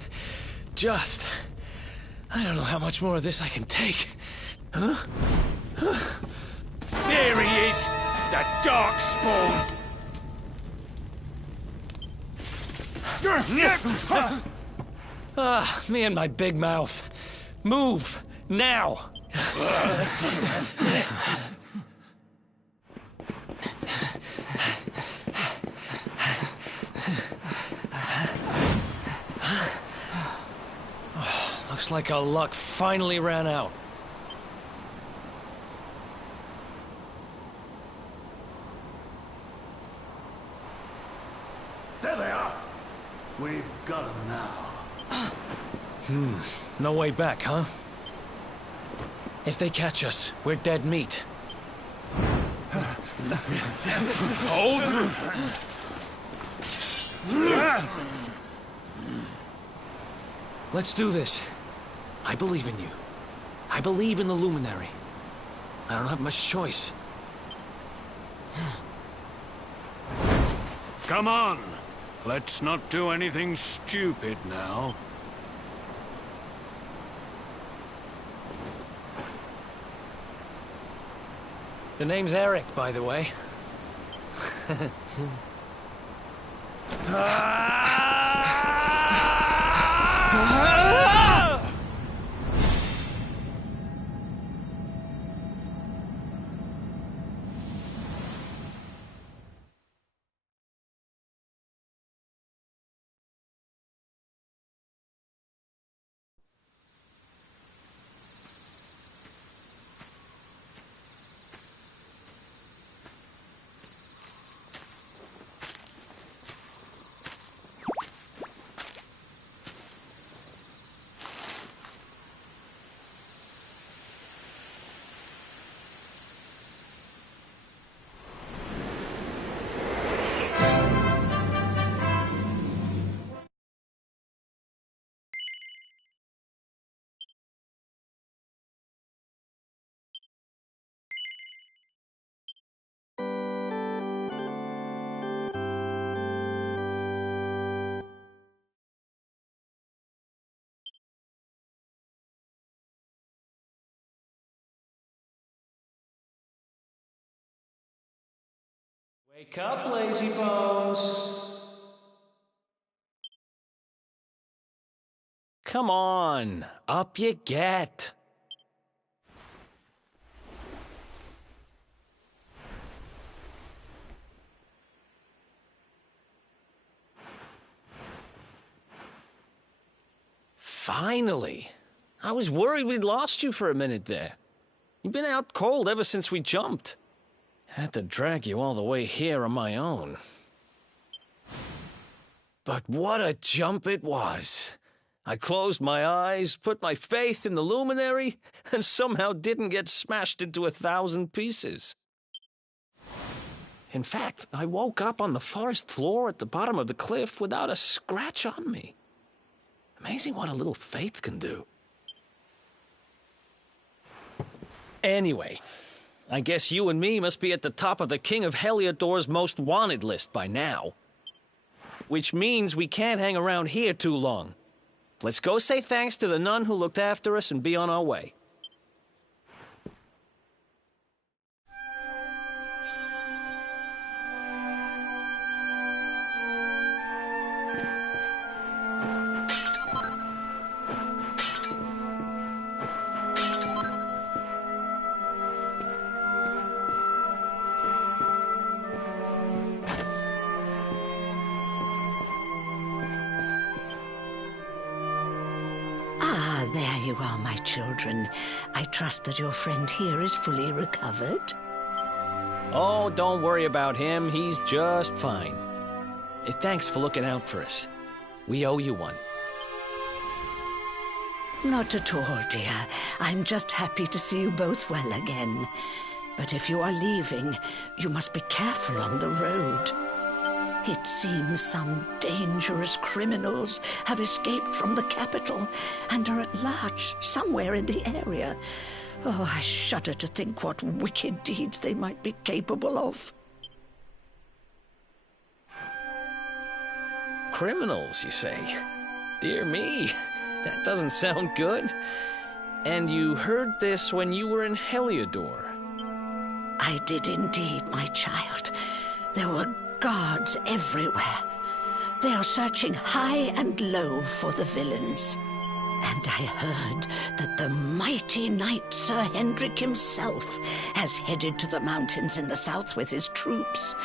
Just. I don't know how much more of this I can take. Huh? There he is! That dark spawn! Me and my big mouth. Move! Now! Looks like our luck finally ran out. There they are! We've got them now. No way back, huh? If they catch us, we're dead meat. Hold! Let's do this. I believe in you. I believe in the Luminary. I don't have much choice. Come on! Let's not do anything stupid now. The name's Eric, by the way. Wake up, lazy bones. Come on, up you get. Finally. I was worried we'd lost you for a minute there. You've been out cold ever since we jumped. Had to drag you all the way here on my own. But what a jump it was. I closed my eyes, put my faith in the Luminary, and somehow didn't get smashed into 1,000 pieces. In fact, I woke up on the forest floor at the bottom of the cliff without a scratch on me. Amazing what a little faith can do. Anyway, I guess you and me must be at the top of the King of Helyador's most wanted list by now. Which means we can't hang around here too long. Let's go say thanks to the nun who looked after us and be on our way. There you are, my children. I trust that your friend here is fully recovered. Oh, don't worry about him. He's just fine. Thanks for looking out for us. We owe you one. Not at all, dear. I'm just happy to see you both well again. But if you are leaving, you must be careful on the road. It seems some dangerous criminals have escaped from the capital and are at large somewhere in the area. Oh, I shudder to think what wicked deeds they might be capable of. Criminals, you say? Dear me, that doesn't sound good. And you heard this when you were in Helyador? I did indeed, my child. There were guards everywhere. They are searching high and low for the villains. And I heard that the mighty knight Sir Hendrik himself has headed to the mountains in the south with his troops.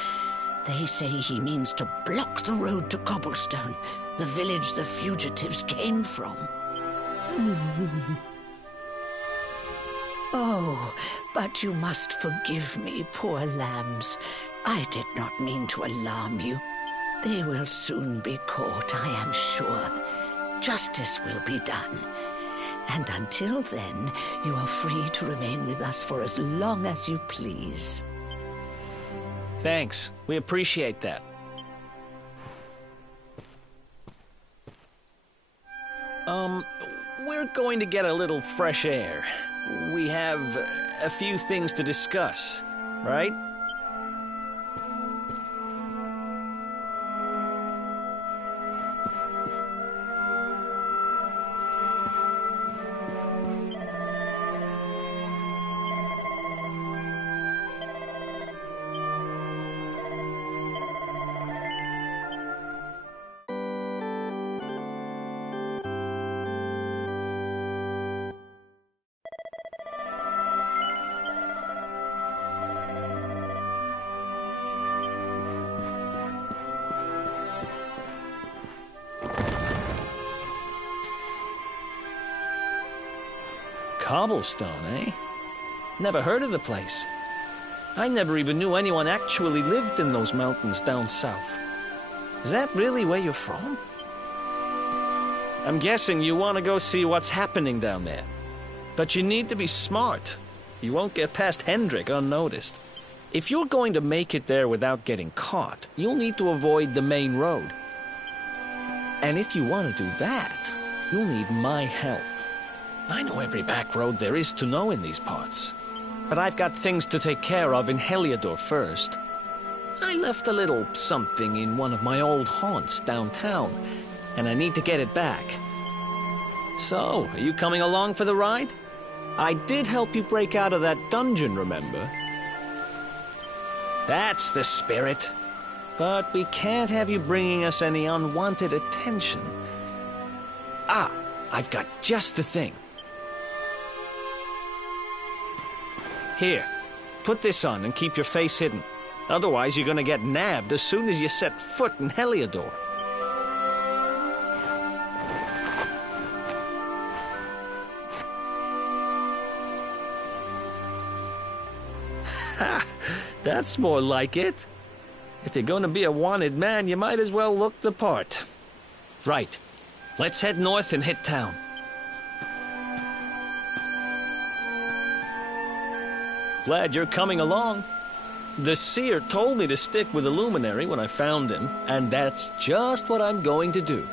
They say he means to block the road to Cobblestone, the village the fugitives came from. Oh, but you must forgive me, poor lambs. I did not mean to alarm you. They will soon be caught, I am sure. Justice will be done. And until then, you are free to remain with us for as long as you please. Thanks. We appreciate that. We're going to get a little fresh air. We have a few things to discuss, right? Cobblestone, eh? Never heard of the place. I never even knew anyone actually lived in those mountains down south. Is that really where you're from? I'm guessing you want to go see what's happening down there. But you need to be smart. You won't get past Hendrik unnoticed. If you're going to make it there without getting caught, you'll need to avoid the main road. And if you want to do that, you'll need my help. I know every back road there is to know in these parts. But I've got things to take care of in Helyador first. I left a little something in one of my old haunts downtown, and I need to get it back. So, are you coming along for the ride? I did help you break out of that dungeon, remember? That's the spirit. But we can't have you bringing us any unwanted attention. Ah, I've got just the thing. Here, put this on and keep your face hidden. Otherwise, you're gonna get nabbed as soon as you set foot in Helyador. Ha! That's more like it. If you're gonna be a wanted man, you might as well look the part. Right. Let's head north and hit town. Glad you're coming along. The seer told me to stick with the luminary when I found him, and that's just what I'm going to do.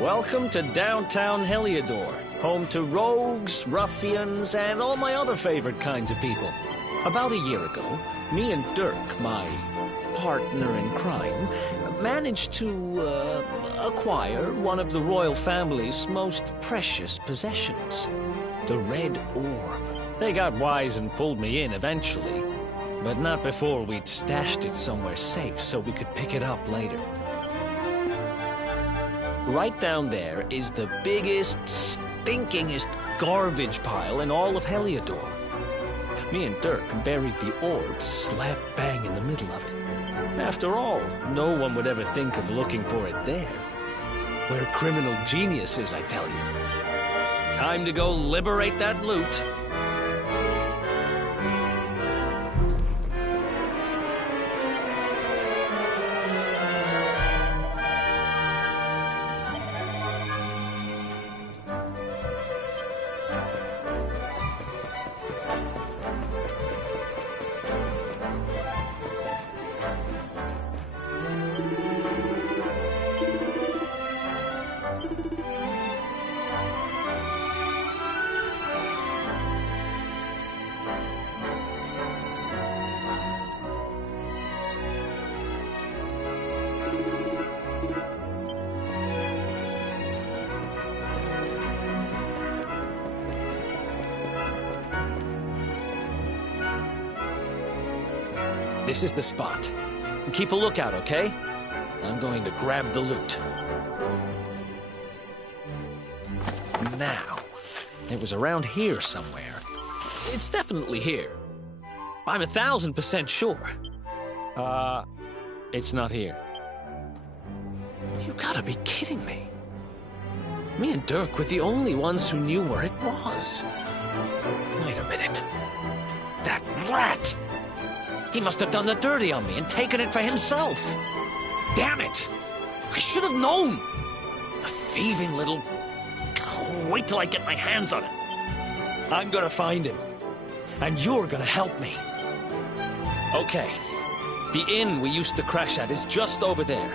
Welcome to downtown Helyador, home to rogues, ruffians, and all my other favorite kinds of people. About a year ago, me and Dirk, my partner in crime, managed to acquire one of the royal family's most precious possessions, the Red Orb. They got wise and pulled me in eventually, but not before we'd stashed it somewhere safe so we could pick it up later. Right down there is the biggest, stinkingest garbage pile in all of Helyador. Me and Dirk buried the orb slap bang in the middle of it. After all, no one would ever think of looking for it there. We're criminal geniuses, I tell you. Time to go liberate that loot. This is the spot. Keep a lookout, okay? I'm going to grab the loot. Now, it was around here somewhere. It's definitely here. I'm 1000% sure. It's not here. You gotta be kidding me. Me and Dirk were the only ones who knew where it was. Wait a minute. That rat! He must have done the dirty on me and taken it for himself. Damn it! I should have known! A thieving little... Wait till I get my hands on it. I'm gonna find him. And you're gonna help me. Okay. The inn we used to crash at is just over there.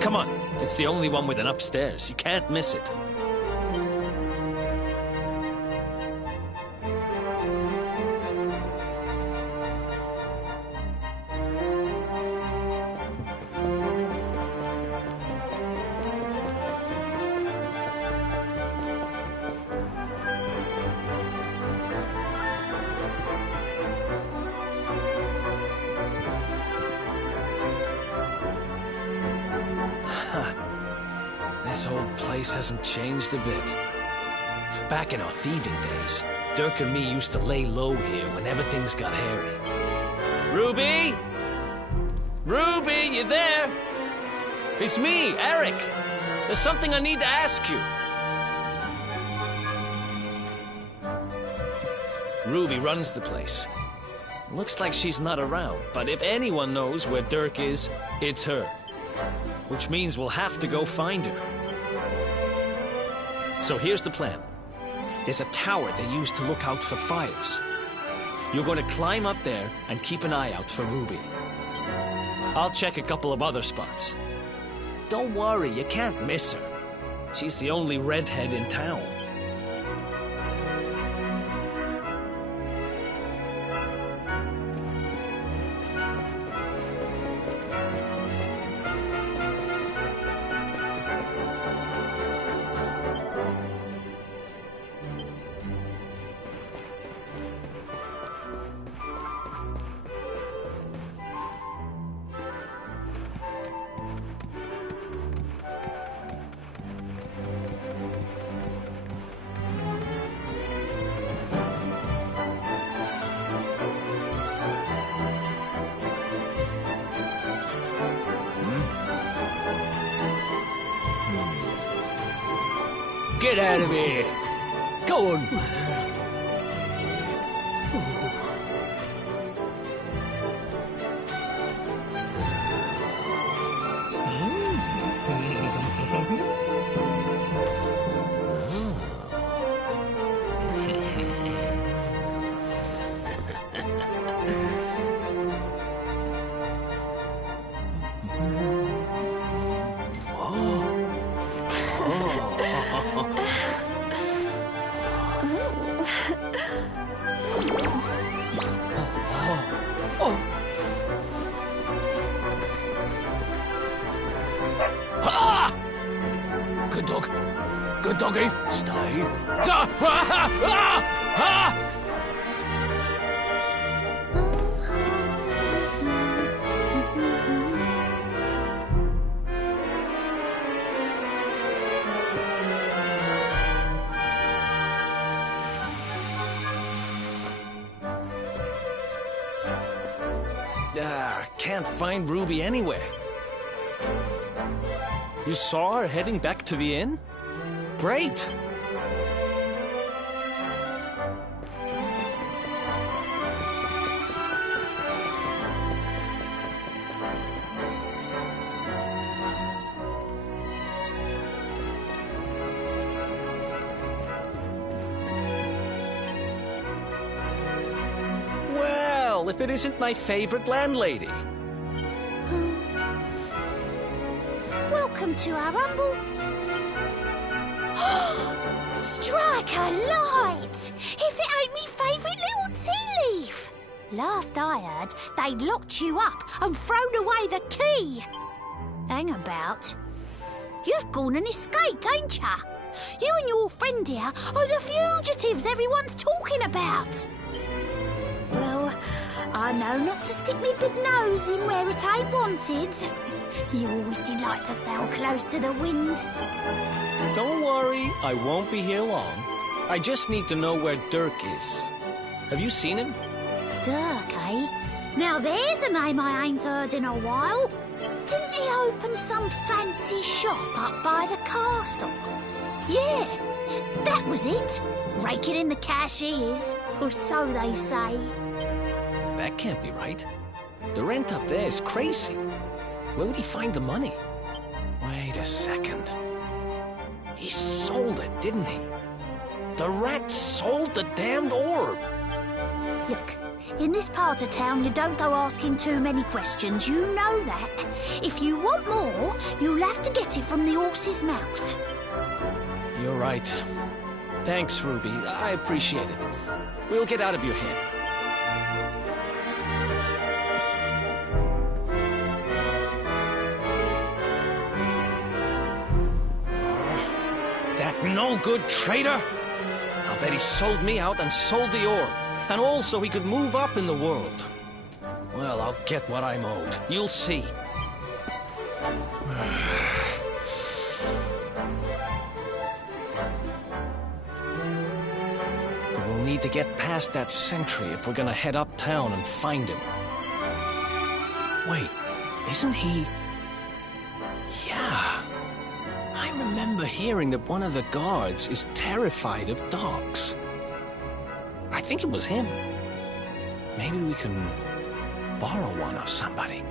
Come on. It's the only one with an upstairs. You can't miss it. This whole place hasn't changed a bit. Back in our thieving days, Dirk and me used to lay low here whenever things got hairy. Ruby? Ruby, you there? It's me, Eric. There's something I need to ask you. Ruby runs the place. Looks like she's not around, but if anyone knows where Dirk is, it's her. Which means we'll have to go find her. So here's the plan. There's a tower they use to look out for fires. You're going to climb up there and keep an eye out for Ruby. I'll check a couple of other spots. Don't worry, you can't miss her. She's the only redhead in town. Get out of here! Go on! Good doggy. Stay. Ah! Ah! Ah! Ah! Can't find Ruby anywhere. You saw her heading back to the inn? Great! Well, if it isn't my favorite landlady. Welcome to our humble... Strike a light! If it ain't me favourite little tea leaf! Last I heard, they'd locked you up and thrown away the key. Hang about. You've gone and escaped, ain't ya? You and your friend here are the fugitives everyone's talking about. Well, I know not to stick me big nose in where it ain't wanted. You always delight to sail close to the wind. Don't worry, I won't be here long. I just need to know where Dirk is. Have you seen him? Dirk, eh? Now there's a name I ain't heard in a while. Didn't he open some fancy shop up by the castle? Yeah, that was it. Raking in the cash he is, or so they say. That can't be right. The rent up there is crazy. Where would he find the money? Wait a second. He sold it, didn't he? The rat sold the damned orb. Look, in this part of town, you don't go asking too many questions. You know that. If you want more, you'll have to get it from the horse's mouth. You're right. Thanks, Ruby. I appreciate it. We'll get out of your head. That no-good traitor! I'll bet he sold me out and sold the orb. And also he could move up in the world. Well, I'll get what I'm owed. You'll see. We'll need to get past that sentry if we're gonna head uptown and find him. Wait, isn't he... Yeah. I remember hearing that one of the guards is terrified of dogs. I think it was him. Maybe we can borrow one of somebody.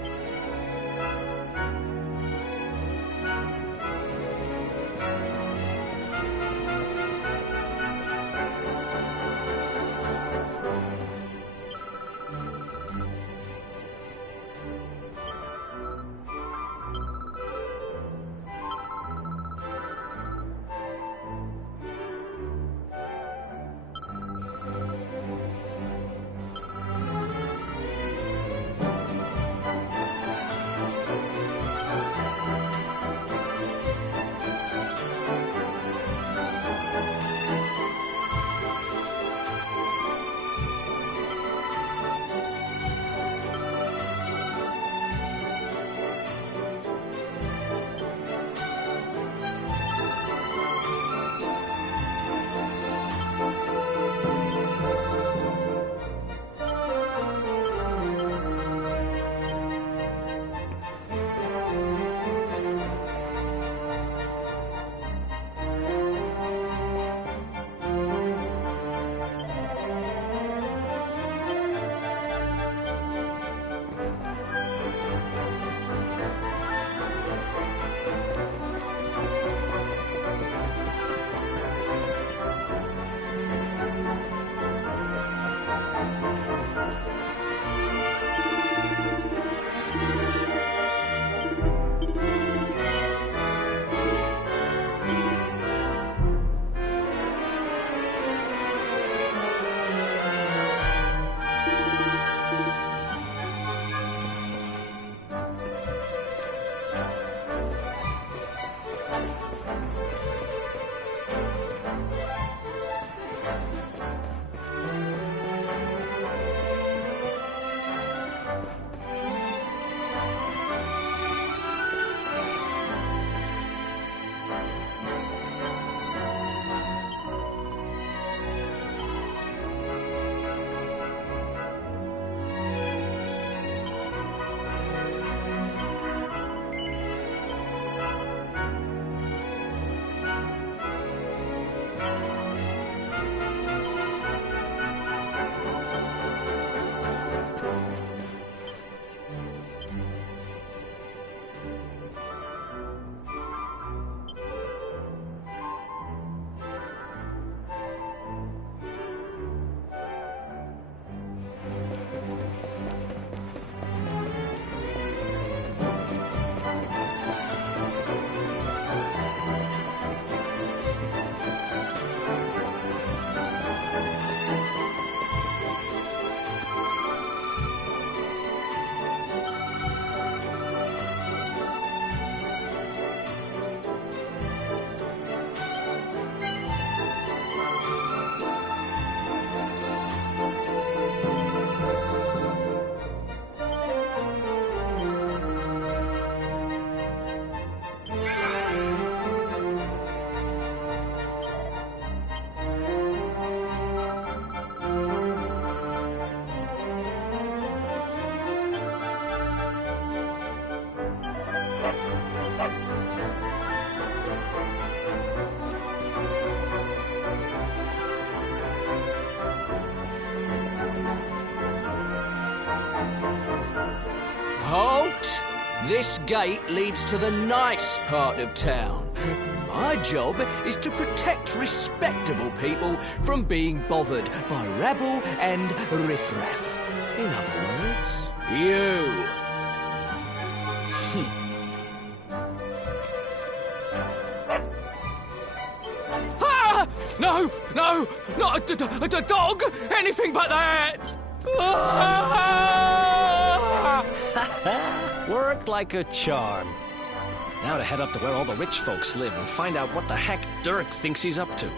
This gate leads to the nice part of town. My job is to protect respectable people from being bothered by rabble and riffraff. In other words, you. Ah! No, no, not a dog! Anything but that! Worked like a charm. Now to head up to where all the rich folks live and find out what the heck Dirk thinks he's up to.